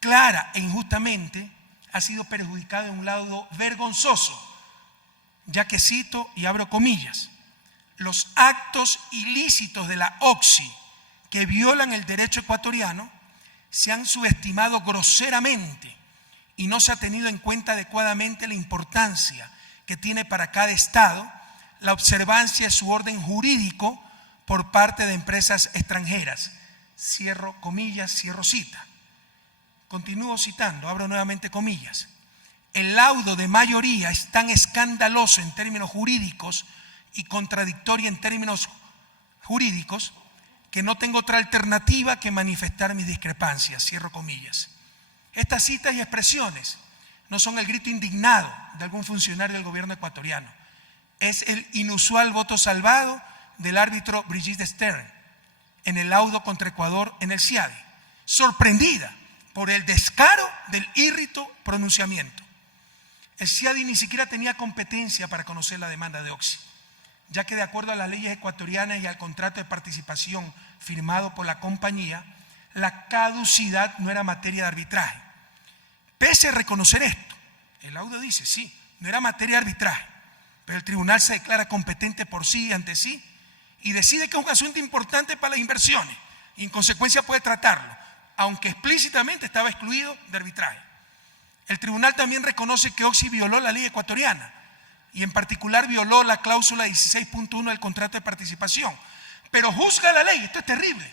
clara e injustamente, ha sido perjudicado en un lado vergonzoso, ya que cito y abro comillas: los actos ilícitos de la OXI que violan el derecho ecuatoriano se han subestimado groseramente y no se ha tenido en cuenta adecuadamente la importancia que tiene para cada Estado la observancia de su orden jurídico por parte de empresas extranjeras. Cierro comillas, cierro cita. Continúo citando, abro nuevamente comillas. El laudo de mayoría es tan escandaloso en términos jurídicos y contradictorio en términos jurídicos que no tengo otra alternativa que manifestar mis discrepancias. Cierro comillas. Estas citas y expresiones no son el grito indignado de algún funcionario del gobierno ecuatoriano. Es el inusual voto salvado del árbitro Brigitte Stern en el laudo contra Ecuador en el CIADI, sorprendida por el descaro del írrito pronunciamiento. El CIADI ni siquiera tenía competencia para conocer la demanda de OXI, ya que de acuerdo a las leyes ecuatorianas y al contrato de participación firmado por la compañía, la caducidad no era materia de arbitraje. Pese a reconocer esto, el laudo dice, sí, no era materia de arbitraje, pero el tribunal se declara competente por sí y ante sí y decide que es un asunto importante para las inversiones y en consecuencia puede tratarlo, aunque explícitamente estaba excluido de arbitraje. El tribunal también reconoce que OXI violó la ley ecuatoriana y en particular violó la cláusula 16.1 del contrato de participación, pero juzga la ley. Esto es terrible.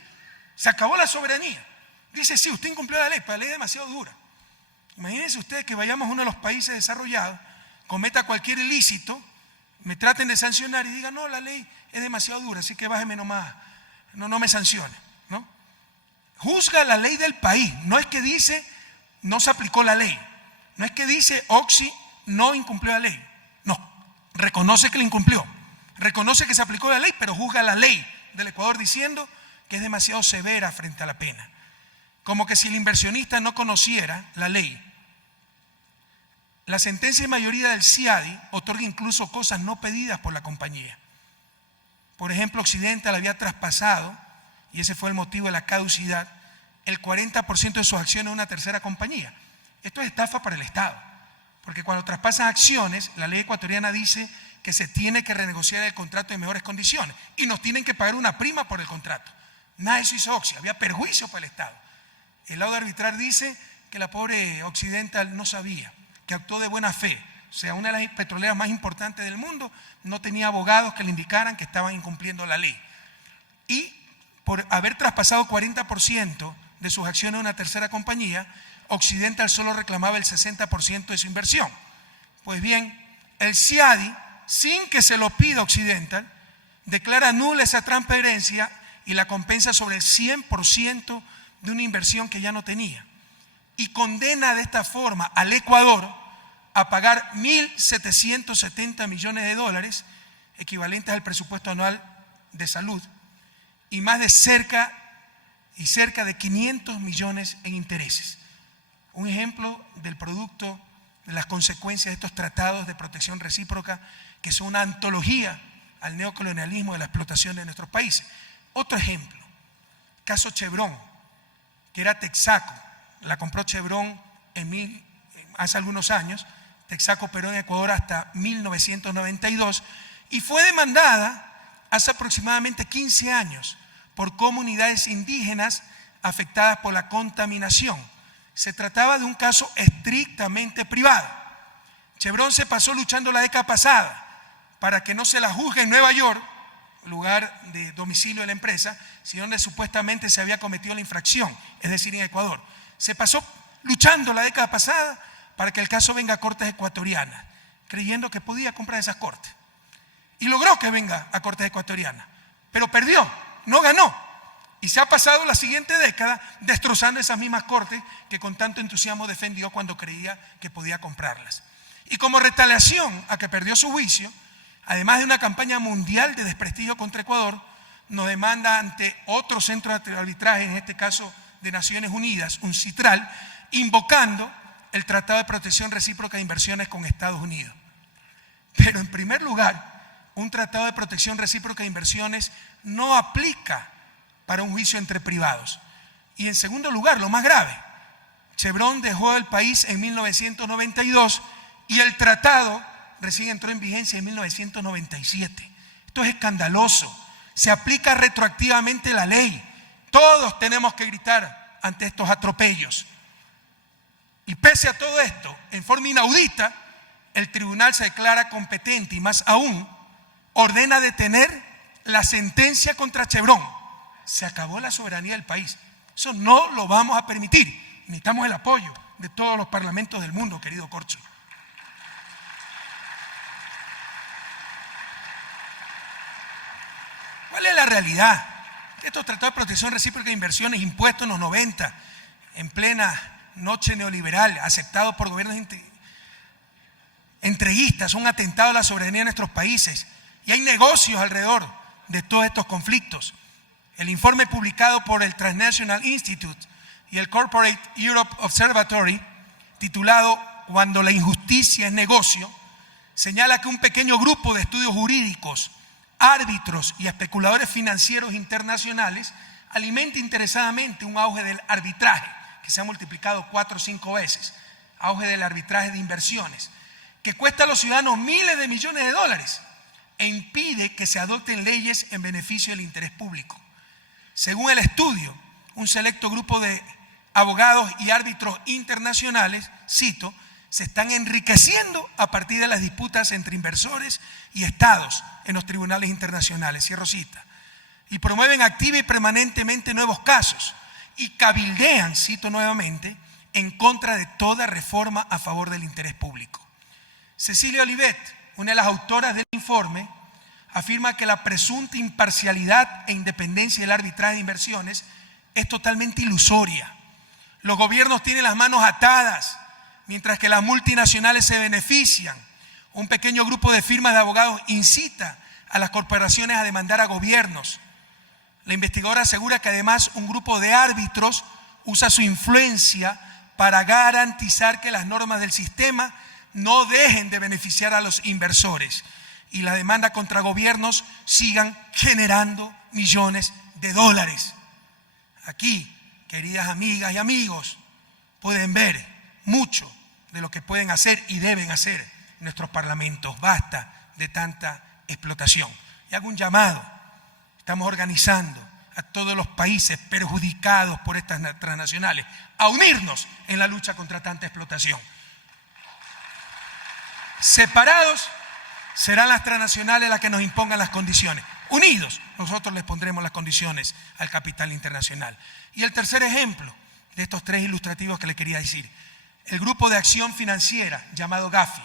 Se acabó la soberanía. Dice, sí, usted incumplió la ley, pero la ley es demasiado dura. Imagínense ustedes que vayamos a uno de los países desarrollados, cometa cualquier ilícito, me traten de sancionar y digan, no, la ley es demasiado dura, así que bájeme nomás, no me sancione, ¿no? Juzga la ley del país, no es que dice, no se aplicó la ley, no es que dice, OXI no incumplió la ley, no, reconoce que la incumplió, reconoce que se aplicó la ley, pero juzga la ley del Ecuador diciendo que es demasiado severa frente a la pena. Como que si el inversionista no conociera la ley. La sentencia de mayoría del CIADI otorga incluso cosas no pedidas por la compañía. Por ejemplo, Occidental había traspasado, y ese fue el motivo de la caducidad, el 40% de sus acciones a una tercera compañía. Esto es estafa para el Estado, porque cuando traspasan acciones, la ley ecuatoriana dice que se tiene que renegociar el contrato en mejores condiciones y nos tienen que pagar una prima por el contrato. Nada de eso hizo OXI, había perjuicio para el Estado. El laudo arbitral dice que la pobre Occidental no sabía, que actuó de buena fe. O sea, una de las petroleras más importantes del mundo no tenía abogados que le indicaran que estaban incumpliendo la ley. Y por haber traspasado 40% de sus acciones a una tercera compañía, Occidental solo reclamaba el 60% de su inversión. Pues bien, el CIADI, sin que se lo pida Occidental, declara nula esa transferencia y la compensa sobre el 100% de una inversión que ya no tenía. Y condena de esta forma al Ecuador a pagar 1.770 millones de dólares, equivalentes al presupuesto anual de salud, y más de cerca de 500 millones en intereses. Un ejemplo del producto de las consecuencias de estos tratados de protección recíproca que son una antología al neocolonialismo de la explotación de nuestros países. Otro ejemplo, caso Chevron, que era Texaco. La compró Chevron hace algunos años. Texaco operó en Ecuador hasta 1992 y fue demandada hace aproximadamente 15 años por comunidades indígenas afectadas por la contaminación. Se trataba de un caso estrictamente privado. Chevron se pasó luchando la década pasada para que no se la juzgue en Nueva York, lugar de domicilio de la empresa, sino donde supuestamente se había cometido la infracción, es decir, en Ecuador. Se pasó luchando la década pasada para que el caso venga a cortes ecuatorianas, creyendo que podía comprar esas cortes. Y logró que venga a cortes ecuatorianas, pero perdió, no ganó. Y se ha pasado la siguiente década destrozando esas mismas cortes que con tanto entusiasmo defendió cuando creía que podía comprarlas. Y como retaliación a que perdió su juicio, además de una campaña mundial de desprestigio contra Ecuador, nos demanda ante otro centro de arbitraje, en este caso de Naciones Unidas, un CITRAL, invocando el Tratado de Protección Recíproca de Inversiones con Estados Unidos. Pero en primer lugar, un Tratado de Protección Recíproca de Inversiones no aplica para un juicio entre privados. Y en segundo lugar, lo más grave, Chevron dejó el país en 1992 y el tratado recién entró en vigencia en 1997. Esto es escandaloso. Se aplica retroactivamente la ley. Todos tenemos que gritar ante estos atropellos. Y pese a todo esto, en forma inaudita, el tribunal se declara competente y más aún ordena detener la sentencia contra Chevron. Se acabó la soberanía del país. Eso no lo vamos a permitir. Necesitamos el apoyo de todos los parlamentos del mundo, querido Corcho. ¿Cuál es la realidad? Estos tratados de protección recíproca de inversiones impuestos en los 90, en plena noche neoliberal, aceptados por gobiernos entreguistas, son atentados a la soberanía de nuestros países. Y hay negocios alrededor de todos estos conflictos. El informe publicado por el Transnational Institute y el Corporate Europe Observatory, titulado "Cuando la injusticia es negocio", señala que un pequeño grupo de estudios jurídicos, árbitros y especuladores financieros internacionales alimenta interesadamente un auge del arbitraje, que se ha multiplicado 4 o 5 veces, auge del arbitraje de inversiones, que cuesta a los ciudadanos miles de millones de dólares e impide que se adopten leyes en beneficio del interés público. Según el estudio, un selecto grupo de abogados y árbitros internacionales, cito, se están enriqueciendo a partir de las disputas entre inversores y estados en los tribunales internacionales, cierro cita, y promueven activa y permanentemente nuevos casos y cabildean, cito nuevamente, en contra de toda reforma a favor del interés público. Cecilia Olivet, una de las autoras del informe, afirma que la presunta imparcialidad e independencia del arbitraje de inversiones es totalmente ilusoria. Los gobiernos tienen las manos atadas, mientras que las multinacionales se benefician. Un pequeño grupo de firmas de abogados incita a las corporaciones a demandar a gobiernos. La investigadora asegura que además un grupo de árbitros usa su influencia para garantizar que las normas del sistema no dejen de beneficiar a los inversores y la demanda contra gobiernos sigan generando millones de dólares. Aquí, queridas amigas y amigos, pueden ver mucho de lo que pueden hacer y deben hacer nuestros parlamentos. Basta de tanta explotación. Y hago un llamado. Estamos organizando a todos los países perjudicados por estas transnacionales a unirnos en la lucha contra tanta explotación. Separados serán las transnacionales las que nos impongan las condiciones. Unidos, nosotros les pondremos las condiciones al capital internacional. Y el tercer ejemplo de estos 3 ilustrativos que le quería decir, el grupo de acción financiera llamado Gafi.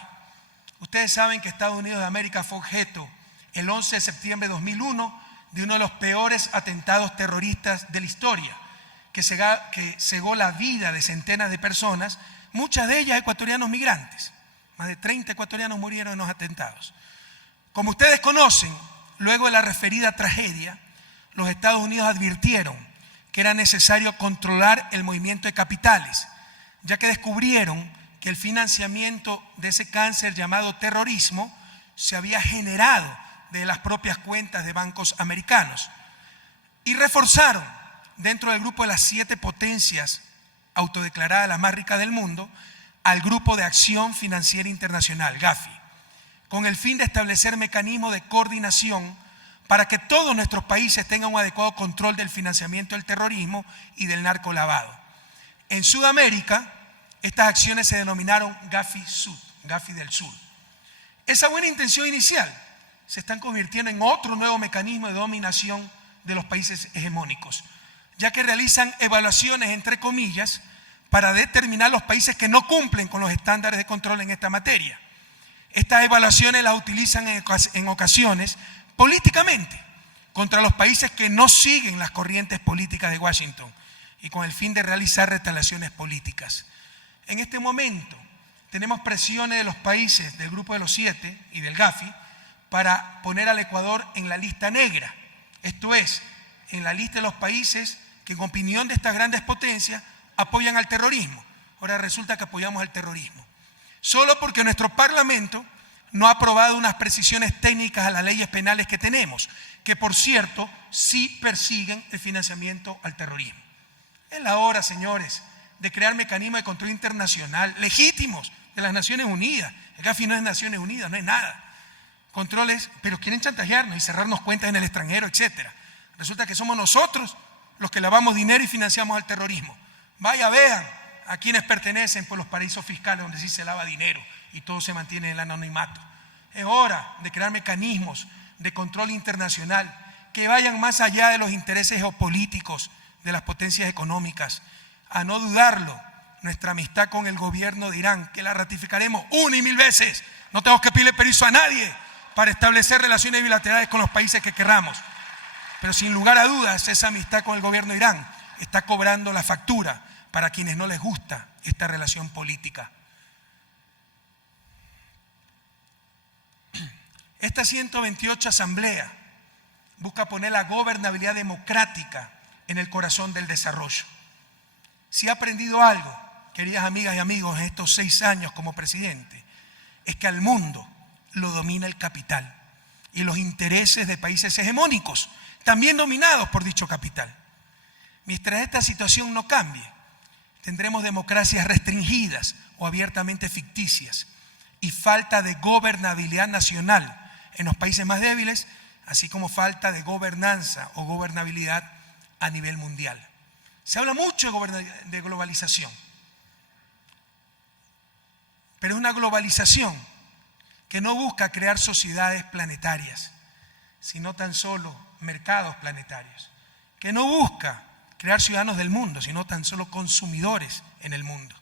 Ustedes saben que Estados Unidos de América fue objeto el 11 de septiembre de 2001 de uno de los peores atentados terroristas de la historia, que cegó la vida de centenas de personas, muchas de ellas ecuatorianos migrantes. Más de 30 ecuatorianos murieron en los atentados. Como ustedes conocen, luego de la referida tragedia, los Estados Unidos advirtieron que era necesario controlar el movimiento de capitales, ya que descubrieron que el financiamiento de ese cáncer llamado terrorismo se había generado de las propias cuentas de bancos americanos. Y reforzaron dentro del grupo de las 7 potencias autodeclaradas las más ricas del mundo al Grupo de Acción Financiera Internacional, Gafi, con el fin de establecer mecanismos de coordinación para que todos nuestros países tengan un adecuado control del financiamiento del terrorismo y del narcolavado. En Sudamérica, estas acciones se denominaron Gafi Sud, Gafi del Sur. Esa buena intención inicial se están convirtiendo en otro nuevo mecanismo de dominación de los países hegemónicos, ya que realizan evaluaciones, entre comillas, para determinar los países que no cumplen con los estándares de control en esta materia. Estas evaluaciones las utilizan en ocasiones políticamente contra los países que no siguen las corrientes políticas de Washington y con el fin de realizar retaliaciones políticas. En este momento tenemos presiones de los países del Grupo de los 7 y del GAFI para poner al Ecuador en la lista negra, esto es, en la lista de los países que con opinión de estas grandes potencias apoyan al terrorismo. Ahora resulta que apoyamos al terrorismo, solo porque nuestro Parlamento no ha aprobado unas precisiones técnicas a las leyes penales que tenemos, que por cierto sí persiguen el financiamiento al terrorismo. Es la hora, señores, de crear mecanismos de control internacional legítimos de las Naciones Unidas. El GAFI no es Naciones Unidas, no es nada. Controles, pero quieren chantajearnos y cerrarnos cuentas en el extranjero, etcétera. Resulta que somos nosotros los que lavamos dinero y financiamos al terrorismo. Vaya, vean a quienes pertenecen por los paraísos fiscales donde sí se lava dinero y todo se mantiene en el anonimato. Es hora de crear mecanismos de control internacional que vayan más allá de los intereses geopolíticos de las potencias económicas. A no dudarlo, nuestra amistad con el gobierno de Irán, que la ratificaremos una y mil veces, no tenemos que pedirle permiso a nadie para establecer relaciones bilaterales con los países que queramos. Pero sin lugar a dudas, esa amistad con el gobierno de Irán está cobrando la factura para quienes no les gusta esta relación política. Esta 128 Asamblea busca poner la gobernabilidad democrática en el corazón del desarrollo. Si he aprendido algo, queridas amigas y amigos, en estos 6 años como presidente, es que al mundo lo domina el capital y los intereses de países hegemónicos, también dominados por dicho capital. Mientras esta situación no cambie, tendremos democracias restringidas o abiertamente ficticias y falta de gobernabilidad nacional en los países más débiles, así como falta de gobernanza o gobernabilidad a nivel mundial. Se habla mucho de globalización, pero es una globalización que no busca crear sociedades planetarias, sino tan solo mercados planetarios, que no busca crear ciudadanos del mundo, sino tan solo consumidores en el mundo,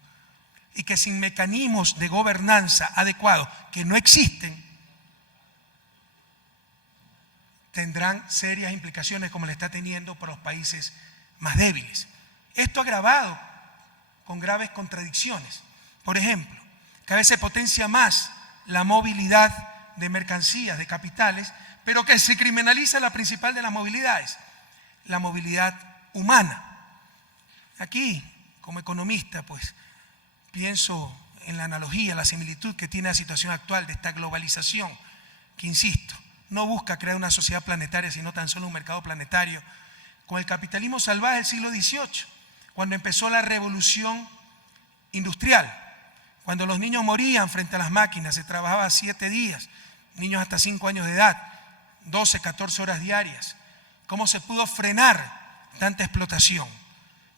y que sin mecanismos de gobernanza adecuados, que no existen, tendrán serias implicaciones como le está teniendo para los países más débiles. Esto agravado con graves contradicciones. Por ejemplo, cada vez se potencia más la movilidad de mercancías, de capitales, pero que se criminaliza la principal de las movilidades, la movilidad humana. Aquí, como economista, pues pienso en la analogía, la similitud que tiene la situación actual de esta globalización, que insisto, no busca crear una sociedad planetaria, sino tan solo un mercado planetario, con el capitalismo salvaje del siglo XVIII, cuando empezó la revolución industrial, cuando los niños morían frente a las máquinas, se trabajaba 7 días, niños hasta 5 años de edad, 12, 14 horas diarias. ¿Cómo se pudo frenar tanta explotación?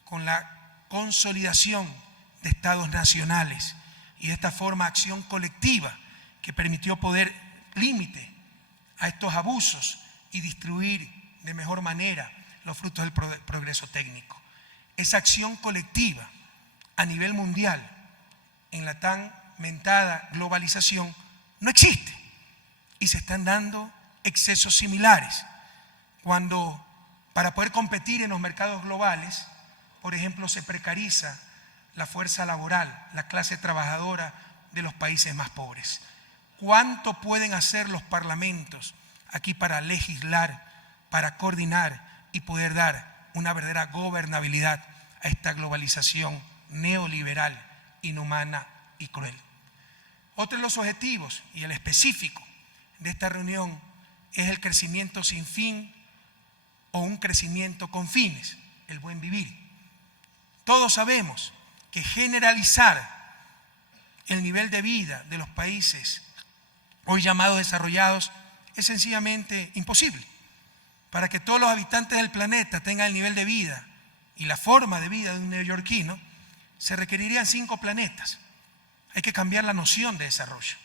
Con la consolidación de estados nacionales y de esta forma acción colectiva que permitió poner límite a estos abusos y distribuir de mejor manera los frutos del progreso técnico. Esa acción colectiva a nivel mundial en la tan mentada globalización no existe y se están dando excesos similares cuando para poder competir en los mercados globales, por ejemplo, se precariza la fuerza laboral, la clase trabajadora de los países más pobres. ¿Cuánto pueden hacer los parlamentos aquí para legislar, para coordinar y poder dar una verdadera gobernabilidad a esta globalización neoliberal, inhumana y cruel? Otro de los objetivos y el específico de esta reunión es el crecimiento sin fin o un crecimiento con fines, el buen vivir. Todos sabemos que generalizar el nivel de vida de los países hoy llamados desarrollados es sencillamente imposible. Para que todos los habitantes del planeta tengan el nivel de vida y la forma de vida de un neoyorquino, se requerirían 5 planetas. Hay que cambiar la noción de desarrollo.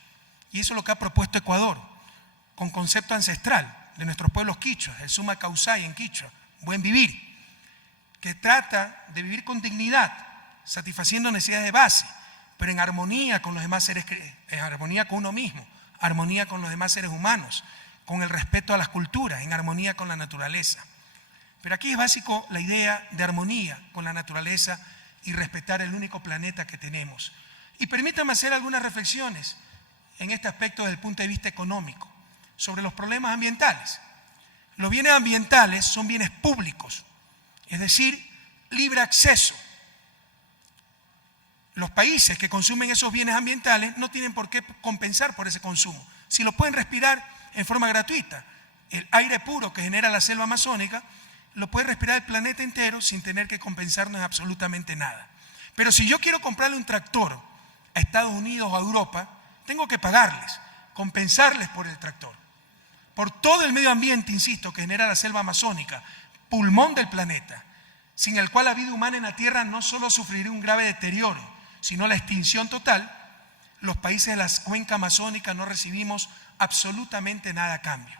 Y eso es lo que ha propuesto Ecuador, con concepto ancestral de nuestros pueblos quichuas, el suma causai en quichua, buen vivir, que trata de vivir con dignidad, satisfaciendo necesidades de base, pero en armonía con los demás seres, en armonía con uno mismo, armonía con los demás seres humanos, con el respeto a las culturas, en armonía con la naturaleza. Pero aquí es básico la idea de armonía con la naturaleza y respetar el único planeta que tenemos. Y permítanme hacer algunas reflexiones en este aspecto desde el punto de vista económico sobre los problemas ambientales. Los bienes ambientales son bienes públicos, es decir, libre acceso. Los países que consumen esos bienes ambientales no tienen por qué compensar por ese consumo. Si lo pueden respirar en forma gratuita, el aire puro que genera la selva amazónica lo puede respirar el planeta entero sin tener que compensarnos absolutamente nada. Pero si yo quiero comprarle un tractor a Estados Unidos o a Europa, tengo que pagarles, compensarles por el tractor, por todo el medio ambiente, insisto, que genera la selva amazónica, pulmón del planeta, sin el cual la vida humana en la Tierra no solo sufriría un grave deterioro, sino la extinción total. Los países de la cuenca amazónica no recibimos absolutamente nada a cambio.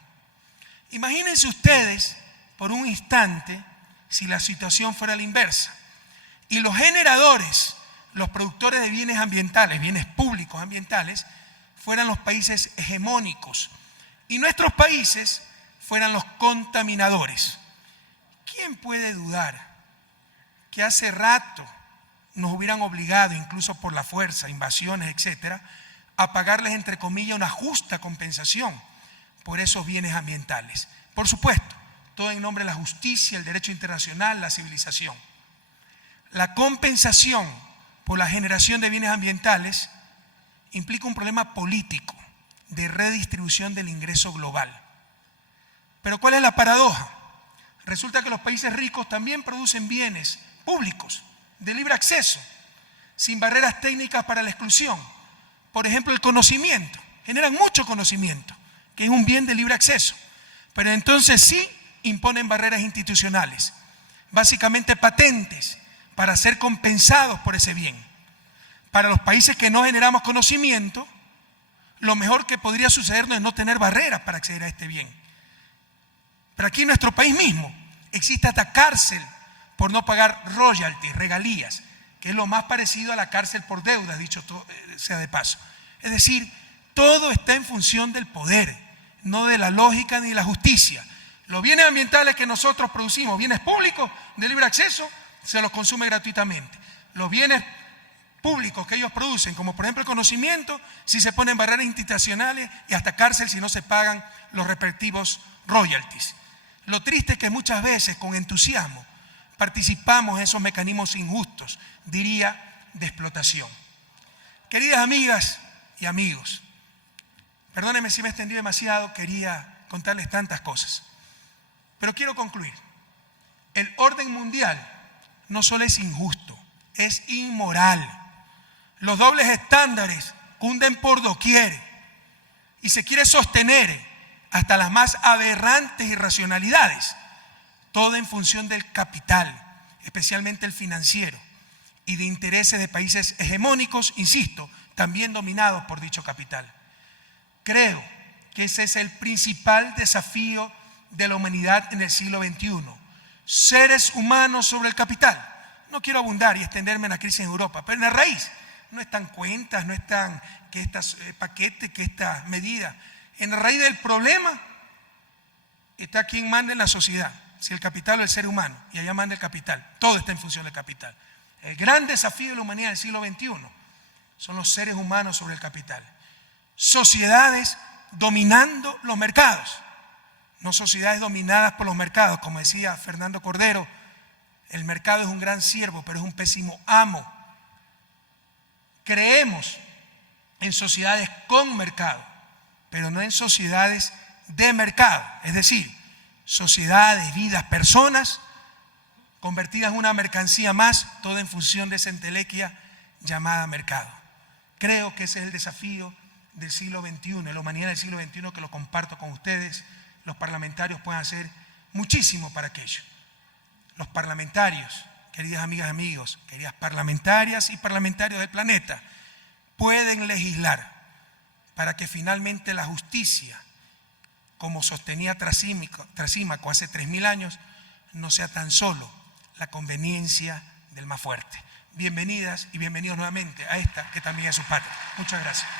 Imagínense ustedes por un instante si la situación fuera la inversa y los generadores, los productores de bienes ambientales, bienes públicos ambientales, fueran los países hegemónicos y nuestros países fueran los contaminadores. ¿Quién puede dudar que hace rato nos hubieran obligado, incluso por la fuerza, invasiones, etcétera, a pagarles, entre comillas, una justa compensación por esos bienes ambientales? Por supuesto, todo en nombre de la justicia, el derecho internacional, la civilización. La compensación por la generación de bienes ambientales implica un problema político de redistribución del ingreso global. Pero ¿cuál es la paradoja? Resulta que los países ricos también producen bienes públicos de libre acceso, sin barreras técnicas para la exclusión. Por ejemplo, el conocimiento. Generan mucho conocimiento, que es un bien de libre acceso. Pero entonces sí imponen barreras institucionales, básicamente patentes, para ser compensados por ese bien. Para los países que no generamos conocimiento, lo mejor que podría sucedernos es no tener barreras para acceder a este bien. Pero aquí en nuestro país mismo existe hasta cárcel por no pagar royalties, regalías, que es lo más parecido a la cárcel por deudas, dicho sea de paso. Es decir, todo está en función del poder, no de la lógica ni de la justicia. Los bienes ambientales que nosotros producimos, bienes públicos de libre acceso, se los consume gratuitamente. Los bienes públicos que ellos producen, como por ejemplo el conocimiento, si se ponen barreras institucionales y hasta cárcel si no se pagan los respectivos royalties. Lo triste es que muchas veces con entusiasmo participamos en esos mecanismos injustos, diría, de explotación. Queridas amigas y amigos, perdónenme si me he extendido demasiado, quería contarles tantas cosas, pero quiero concluir. El orden mundial no solo es injusto, es inmoral. Los dobles estándares cunden por doquier y se quiere sostener hasta las más aberrantes irracionalidades, todo en función del capital, especialmente el financiero, y de intereses de países hegemónicos, insisto, también dominados por dicho capital. Creo que ese es el principal desafío de la humanidad en el siglo XXI. Seres humanos sobre el capital. No quiero abundar y extenderme en la crisis en Europa, pero en la raíz no están cuentas, no están que estas paquetes, que estas medidas. En la raíz del problema está quien manda en la sociedad, si el capital o el ser humano, y allá manda el capital. Todo está en función del capital. El gran desafío de la humanidad del siglo XXI son los seres humanos sobre el capital. Sociedades dominando los mercados, no sociedades dominadas por los mercados. Como decía Fernando Cordero, el mercado es un gran siervo, pero es un pésimo amo. Creemos en sociedades con mercado, pero no en sociedades de mercado. Es decir, sociedades, vidas, personas convertidas en una mercancía más, todo en función de esa entelequia llamada mercado. Creo que ese es el desafío del siglo XXI, de la humanidad del siglo XXI, que lo comparto con ustedes. Los parlamentarios pueden hacer muchísimo para aquello. Los parlamentarios, queridas amigas y amigos, queridas parlamentarias y parlamentarios del planeta, pueden legislar para que finalmente la justicia, como sostenía Trasímaco hace 3000 años, no sea tan solo la conveniencia del más fuerte. Bienvenidas y bienvenidos nuevamente a esta que también es su patria. Muchas gracias.